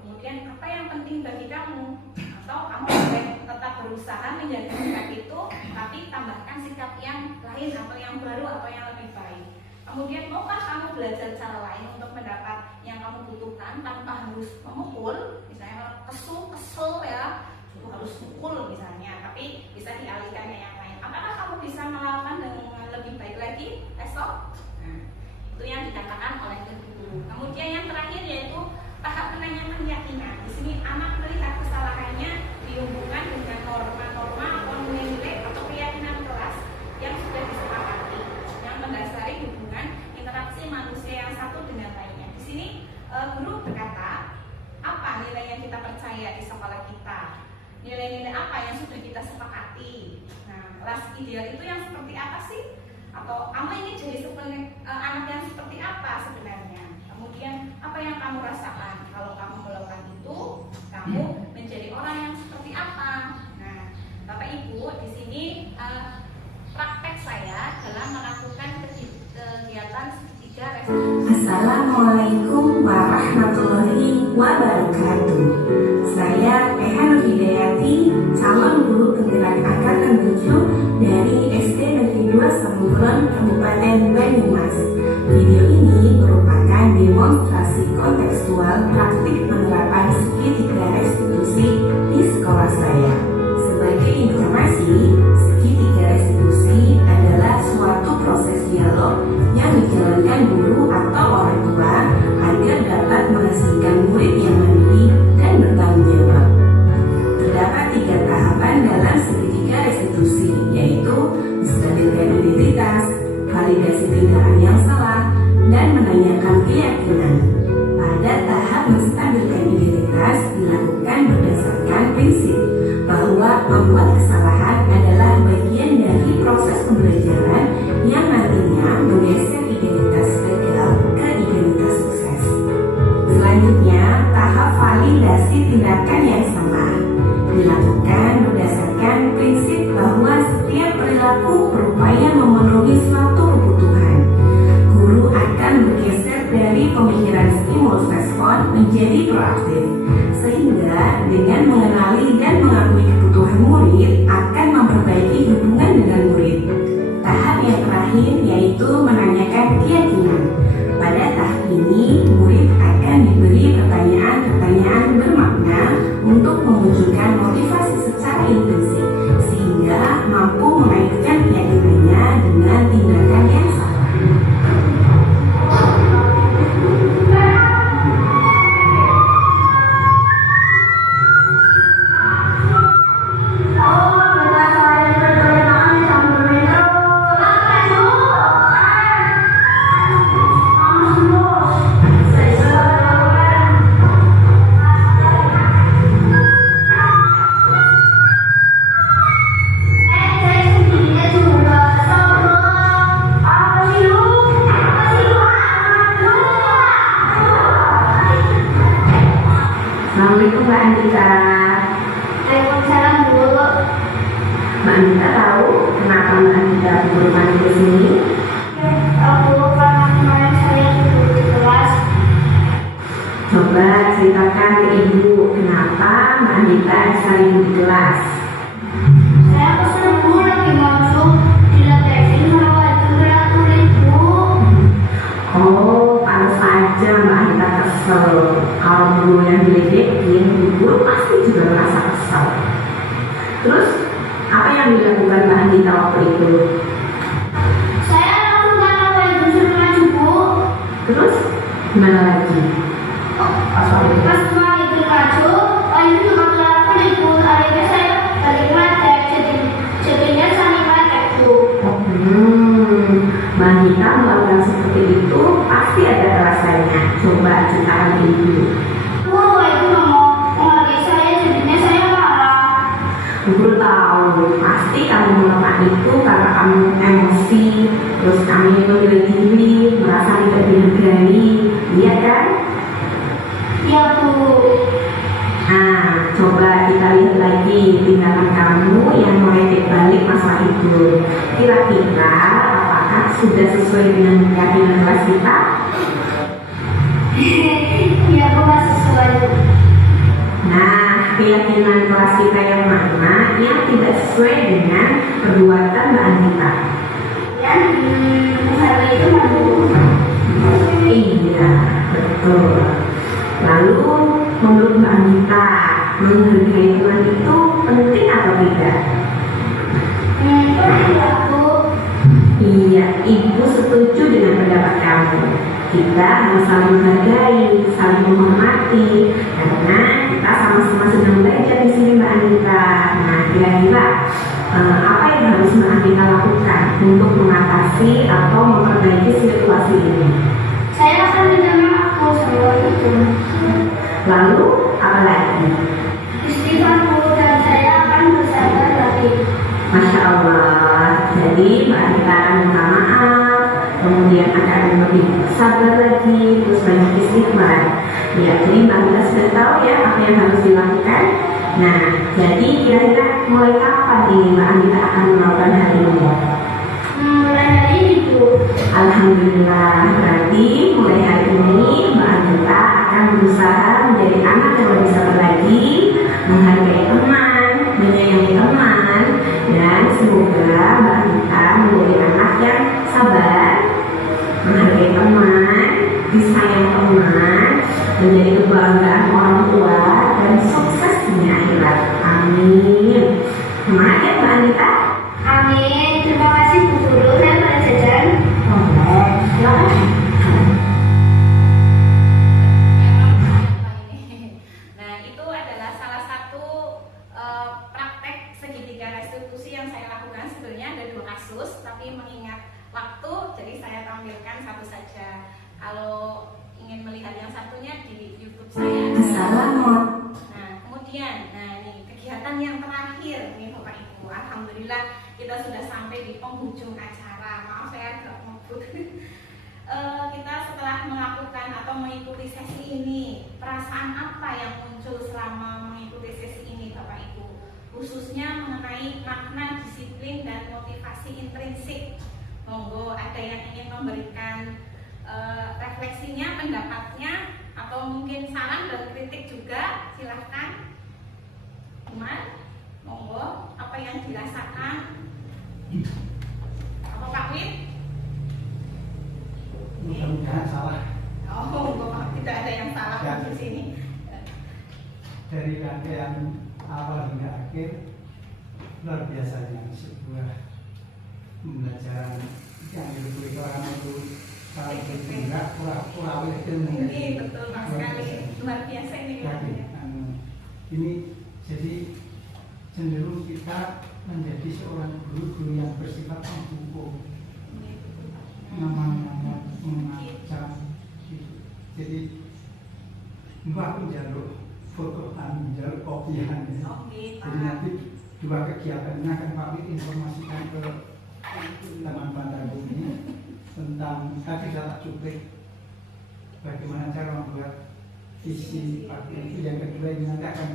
Kemudian apa yang penting bagi kamu, atau kamu boleh tetap berusaha menjaga sikap itu, tapi tambahkan sikap yang lain atau yang baru atau yang lebih baik. Kemudian maukah kamu belajar cara lain untuk mendapat yang kamu butuhkan tanpa harus memukul, misalnya kesel ya, harus mukul misalnya, tapi bisa dialihkan ke yang lain. Apakah kamu bisa melakukan dengan lebih baik lagi esok? Nah, itu yang dikatakan oleh guru. Kemudian yang terakhir yaitu tahap menanyakan keyakinan. Di sini anak melihat kesalahannya dihubungkan dengan norma-norma atau nilai-nilai atau keyakinan kelas yang sudah disepakati, yang mendasari hubungan interaksi manusia yang satu dengan lainnya. Di sini guru berkata, apa nilai yang kita percaya di sekolah kita? Nilai-nilai apa yang sudah kita sepakati? Nah, kelas ideal itu yang seperti apa sih? Atau kamu ingin jadi anak yang seperti apa sebenarnya? Kemudian apa yang kamu rasakan kalau kamu melakukan itu? Kamu menjadi orang yang seperti apa? Nah, Bapak Ibu, di sini praktek saya dalam melakukan kegiatan segitiga resolusi. Assalamualaikum warahmatullahi wabarakatuh. Saya Ehan Hidayati, calon guru penggerak angkatan 7 dari SD Negeri 2 Sambulan, Kabupaten Banyumas. Video ini merupakan demonstrasi kontekstual praktik penerapan segitiga restitusi di sekolah saya. Sebagai informasi, segitiga restitusi adalah suatu proses dialog yang dijalankan guru atau orang tua agar dapat menghasilkan murid yang mandiri dan bertanggung jawab. Terdapat 3 tahapan dalam segitiga restitusi, yaitu menstabilkan identitas, validasi tindakan yang salah, dan menanyakan keyakinan. Pada tahap menstabilkan identitas dilakukan berdasarkan prinsip bahwa membuat kesalahan adalah bagian dari proses pembelajaran yang nantinya menggeser identitas gagal ke identitas sukses. Selanjutnya, tahap validasi tindakan yang salah dilakukan berdasarkan prinsip bahwa setiap perilaku berupaya memenuhi suatu kebutuhan. Guru akan bergeser dari pemikiran stimulus respon menjadi proaktif, sehingga dengan mengenali dan mengakui kebutuhan murid akan memperbaiki hubungan dengan murid. Tahap yang terakhir yaitu menanyakan keyakinan. Pada tahap ini, murid akan diberi pertanyaan-pertanyaan bermakna untuk memunculkan motivasi secara implisit, sehingga mampu mengaitkan keyakinannya dengan tindakan yang salah. Assalamualaikum Mbak Andita. Waalaikumsalam Bu. Mbak Andita tahu kenapa Mbak Andita berbuat di sini? Aku karena kemarin saya tidur di kelas. Coba ceritakan ke ibu kenapa Mbak Anita bisa ribut di kelas. Saya pesan Bu lagi masuk diletekin sama itu kreatif Bu. Oh, pantas aja Mbak Anita kesel. Kalau guru yang diledekin, guru pasti juga merasa kesel. Terus, apa yang dilakukan Mbak Anita waktu itu? Saya langsung tanya Pak Ibu suruh maju Bu. Terus, gimana lagi? Pas waktu itu. Pas Pak Ibu maju, Pak Ibu juga kelihatan ikut. Akhirnya saya balik ledek, jadinya saling ledek Bu. Mbak Anita melakukan seperti itu pasti ada alasannya. Coba ceritakan ke ibu. Bu, Pak Ibu nggak mau menghargai saya, jadinya saya marah. Guru tahu pasti kamu melakukan itu karena kamu emosi, terus kamu ingin membela diri, merasa tidak dihargai, iya kan? Iya Bu. Nah, coba kita lihat lagi tindakan kamu yang meletik balik masalah itu. Kira-kira apakah sudah sesuai dengan keyakinan kelas kita? Iya Bu, nggak sesuai Bu. Nah, keyakinan kelas kita yang mana yang tidak sesuai dengan perbuatan Mbak Anita? Yang menghargai itu nggak Bu? Iya, betul. Lalu, menurut Mbak Anita, menghargai Tuhan itu penting atau tidak? Tidak Bu. Iya, Ibu setuju dengan pendapat kamu. Kita harus saling menghargai, saling menghormati, karena kita sama-sama sedang belajar di sini Mbak Anita. Nah, kira-kira apa yang harus Mbak Anita lakukan untuk mengatasi atau memperbaiki situasi ini? Saya akan minta maaf Bu sama itu. Lalu, apa lagi? Istighfar Bu, dan saya akan bersabar lagi. Masya Allah. Jadi Mbak Anita akan minta maaf, kemudian akan lebih sabar lagi, terus banyak istighfar. Ya, jadi Mbak Anita sudah tahu ya apa yang harus dilakukan. Nah, jadi kira-kira mulai kapan ini Mbak Anita akan melakukan hal ini? Mulai hari ini Bu. Alhamdulillah, berarti mulai hari ini Mbak Anita akan berusaha menjadi anak yang lebih sabar lagi, menghargai teman, menyayangi teman, dan semoga Mbak Anita menjadi anak yang sabar, menghargai teman, disayang teman, menjadi kebanggaan orang tua, dan sukses dunia akhirat. Amin. Semangat ya Mbak Anita. Amin. Terima kasih Bu Guru dan Pak Jajan. Silakan. Nah, itu adalah salah satu praktek segitiga restitusi yang saya lakukan. Sebenarnya ada 2 kasus, tapi mengingat waktu, jadi saya tampilkan satu saja. Kalau ingin melihat yang satunya di YouTube saya. Assalamualaikum. Nah, kemudian, ini kegiatan yang terakhir nih Bapak Ibu. Alhamdulillah kita sudah sampai di penghujung acara. Maaf saya agak ngebut. Kita setelah melakukan atau mengikuti sesi ini, perasaan apa yang muncul selama mengikuti sesi ini Bapak Ibu? Khususnya mengenai makna disiplin dan motivasi intrinsik. Monggo ada yang ingin memberikan refleksinya, pendapatnya, atau mungkin saran dan kritik juga, silahkan. Umar, monggo, apa yang dirasakan? Apa Pak Win? Mudah-mudahan salah. Oh, Bapak, tidak ada yang salah Ya. di sini. Dari rangkaian awal hingga akhir, luar biasanya sebuah pembelajaran yang diberikan itu saling bergerak pura-pura Ini betul Pak sekali, luar biasa ini. Ini jadi cenderung kita menjadi seorang guru yang bersifat mendukung, nama-nama mengajak gitu. Jadi Mbak menjaluk fotoan, menjaluk kopian ya. Jadi nanti 2 kegiatan ini akan Pak Wid informasikan ke teman-teman ini tentang tadi saya cuplik bagaimana cara membuat visi Pak Wid itu. Yang kedua ini nanti akan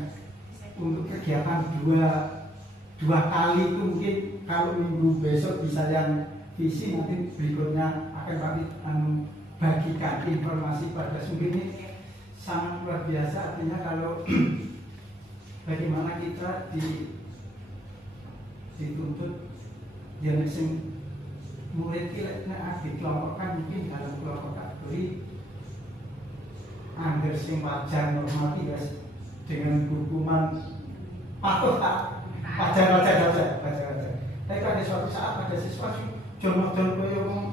untuk kegiatan dua kali itu mungkin kalau minggu besok bisa yang visi, nanti berikutnya akan Pak Wid bagikan informasi pada sumber ini. sangat luar biasa. Artinya kalau bagaimana kita dituntut yang murid kita dikelompokkan mungkin dalam kelompok kategori angger sing wajar normal biasa dengan hukuman patuh tak wajar. Tapi pada suatu saat ada siswa jonok-jonok yang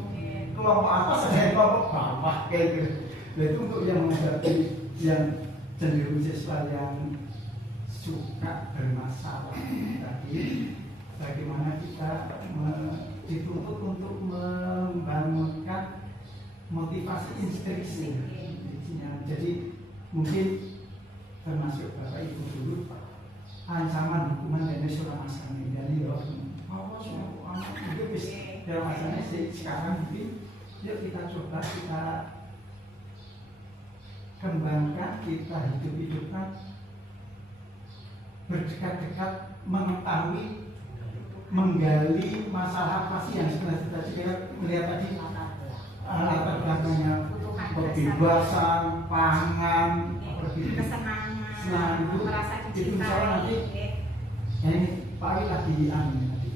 kelompok atas ada kelompok bawah kayak gitu. Nah, itu untuk yang menghadapi yang cenderung siswa yang suka bermasalah tadi, bagaimana kita dituntut untuk membangunkan motivasi inspirasi. Jadi mungkin termasuk Bapak Ibu dulu ancaman hukuman dan surat masalah dari anak itu bisa dalam masalahnya sekarang mungkin yuk kita coba kita kembangkan, kita hidup-hidupkan berdekat-dekat mengetahui, menggali masalah apa sih yang sebenarnya kita melihat tadi latar belakangnya kebebasan, pangan, kesenangan itu misalnya nanti ya ini Pak Wi lagi nanti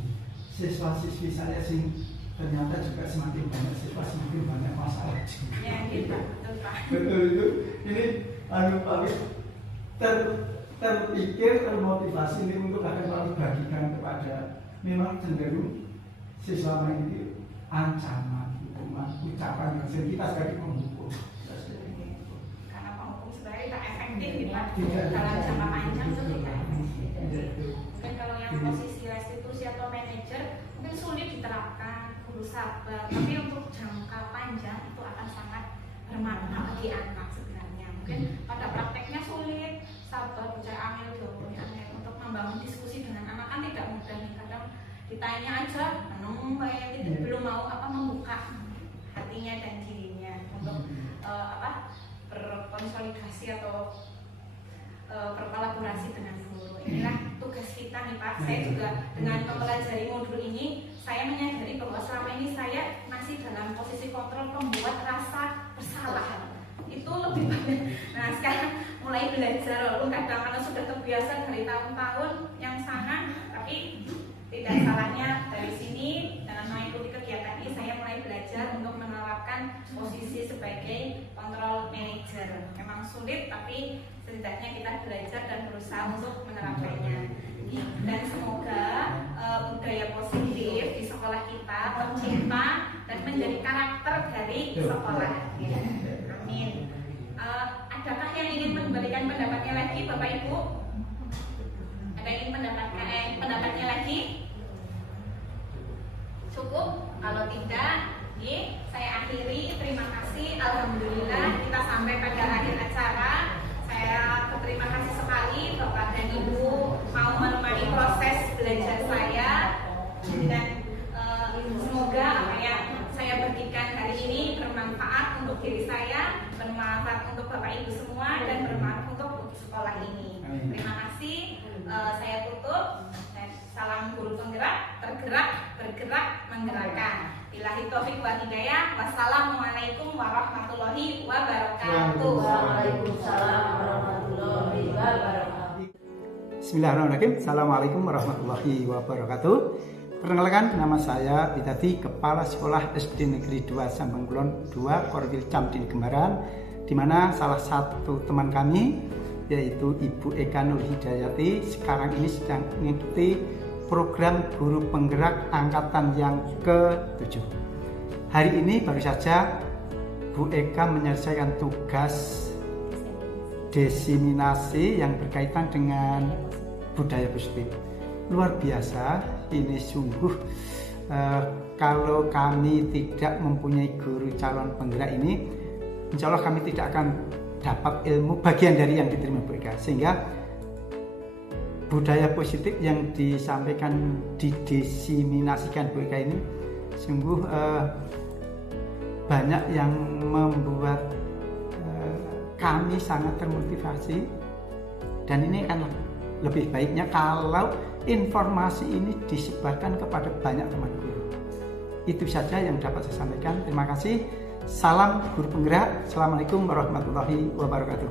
siswa-siswi saya sing ternyata juga semakin banyak siswa semakin banyak masalah juga. Ya gitu, betul Pak. Betul itu. Ini Pak Wi terpikir, termotivasi ini untuk akan lalu bagikan kepada memang cenderung siswa ini ancaman, hukuman, ucapan yang sering kita sebagai penghukum. Karena penghukum sebenarnya tidak efektif dalam jangka panjang itu tidak efektif. Mungkin kalau yang posisi restitusi atau manajer mungkin sulit diterapkan, guru sabar, tapi untuk jangka panjang itu akan sangat bermanfaat bagi anak sebenarnya. Mungkin pada prakteknya sulit, sabar, bicara angel, jawabannya angel. Untuk membangun diskusi dengan anak kan tidak mudah nih. Kadang ditanya aja, belum mau membuka hatinya dan dirinya untuk berkonsolidasi atau berkolaborasi dengan guru. Inilah tugas kita nih Pak. Saya juga dengan mempelajari modul ini, saya menyadari bahwa selama ini saya masih dalam posisi kontrol pembuat rasa bersalah. Itu lebih banyak. Nah sekarang mulai belajar, walaupun kadang karena sudah terbiasa dari tahun-tahun yang sana, tapi tidak salahnya dari sini dengan mengikuti kegiatan ini saya mulai belajar untuk menerapkan posisi sebagai kontrol manager. Memang sulit tapi setidaknya kita belajar dan berusaha untuk menerapkannya. Dan semoga budaya positif di sekolah kita tercipta dan menjadi karakter dari sekolah. Amin. Adakah yang ingin memberikan pendapatnya lagi Bapak Ibu? Ada yang ingin pendapatnya lagi? Cukup? Kalau tidak, saya akhiri. Terima kasih. Alhamdulillah kita sampai pada akhir acara. Saya berterima kasih sekali Bapak dan Ibu mau menemani proses belajar saya, dan semoga apa yang saya bagikan hari ini bermanfaat untuk diri saya, bermanfaat untuk Bapak Ibu semua, dan bermanfaat untuk sekolah ini. Terima kasih. Saya tutup. Salam guru penggerak, tergerak, bergerak, menggerakkan. Billahi taufiq wal hidayah. Wassalamualaikum warahmatullahi wabarakatuh. Waalaikumsalam warahmatullahi wabarakatuh. Bismillahirrahmanirrahim. Assalamualaikum warahmatullahi wabarakatuh. Perkenalkan, nama saya Bidati, Kepala Sekolah SD Negeri 2 Sambangkulon 2 Korwil Camdin Gembaran, di mana salah satu teman kami yaitu Ibu Eka Nur Hidayati sekarang ini sedang mengikuti program guru penggerak angkatan yang ke-7. Hari ini baru saja Bu Eka menyelesaikan tugas diseminasi yang berkaitan dengan budaya positif. Luar biasa, ini sungguh kalau kami tidak mempunyai guru calon penggerak ini, insya Allah kami tidak akan dapat ilmu bagian dari yang diterima Bu Eka. Sehingga budaya positif yang disampaikan, didiseminasikan Bu Eka ini sungguh banyak yang membuat kami sangat termotivasi, dan ini akan lebih baiknya kalau informasi ini disebarkan kepada banyak teman guru. Itu saja yang dapat saya sampaikan. Terima kasih. Salam guru penggerak. Assalamualaikum warahmatullahi wabarakatuh.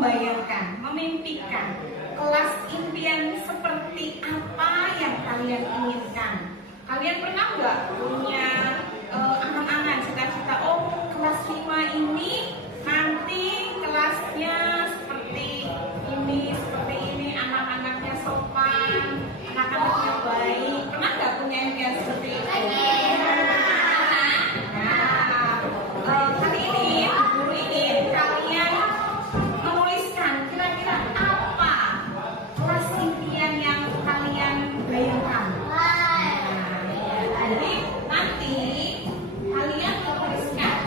membayangkan, memimpikan kelas impian seperti apa yang kalian inginkan. Kalian pernah nggak punya angan-angan, cita-cita, oh kelas 5 ini nanti kelasnya seperti ini, anak-anaknya sopan, anak-anaknya baik. Pernah nggak punya impian seperti itu? Kali ini guru ingin kalian menuliskan kira-kira apa kelas impian yang kalian bayangkan. Jadi nanti kalian menuliskan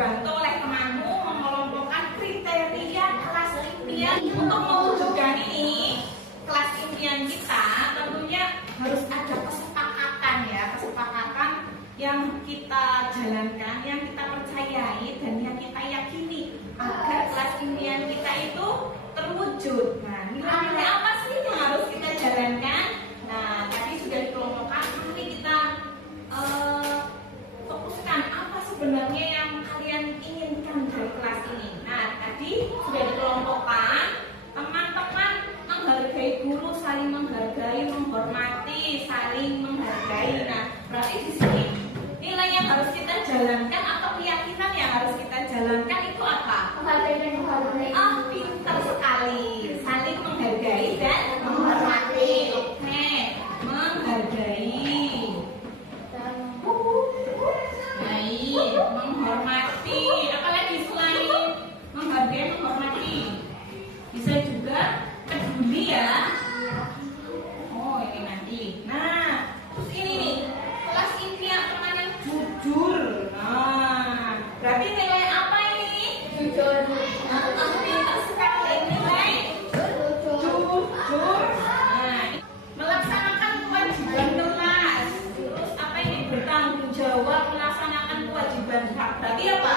dibantu oleh temanmu mengelompokkan kriteria kelas impian. Untuk mewujudkan ini kelas impian kita tentunya harus ada kesepakatan ya, kesepakatan yang kita jalankan, yang kita percayai dan yang kita yakini agar kelas impian kita itu terwujud. Nah, nilai-nilai apa sih yang harus kita jalankan? Nah, tadi sudah dikelompokkan, nanti kita fokuskan apa sebenarnya yang kalian inginkan dari kelas ini. Nah, tadi sudah dikelompokkan, teman-teman menghargai guru, saling menghargai, menghormati, saling menghargai. Nah, berarti di sini nilai yang harus kita jalankan atau keyakinan yang harus kita jalankan itu apa? Menghargai dan menghormati. Ah, pintar sekali. Saling menghargai dan menghormati. Oke, menghargai. Baik, menghormati. Apalagi selain menghargai, menghormati? Bisa juga peduli ya. Oh, ini nanti. Nah, terus ini nih, kelas impian teman yang jujur. Nah, berarti nilai apa ini? Jujur. Pintar sekali, nilai jujur. Nah, melaksanakan kewajiban kelas. Terus apa ini? Bertanggung jawab melaksanakan kewajiban hak. Berarti apa?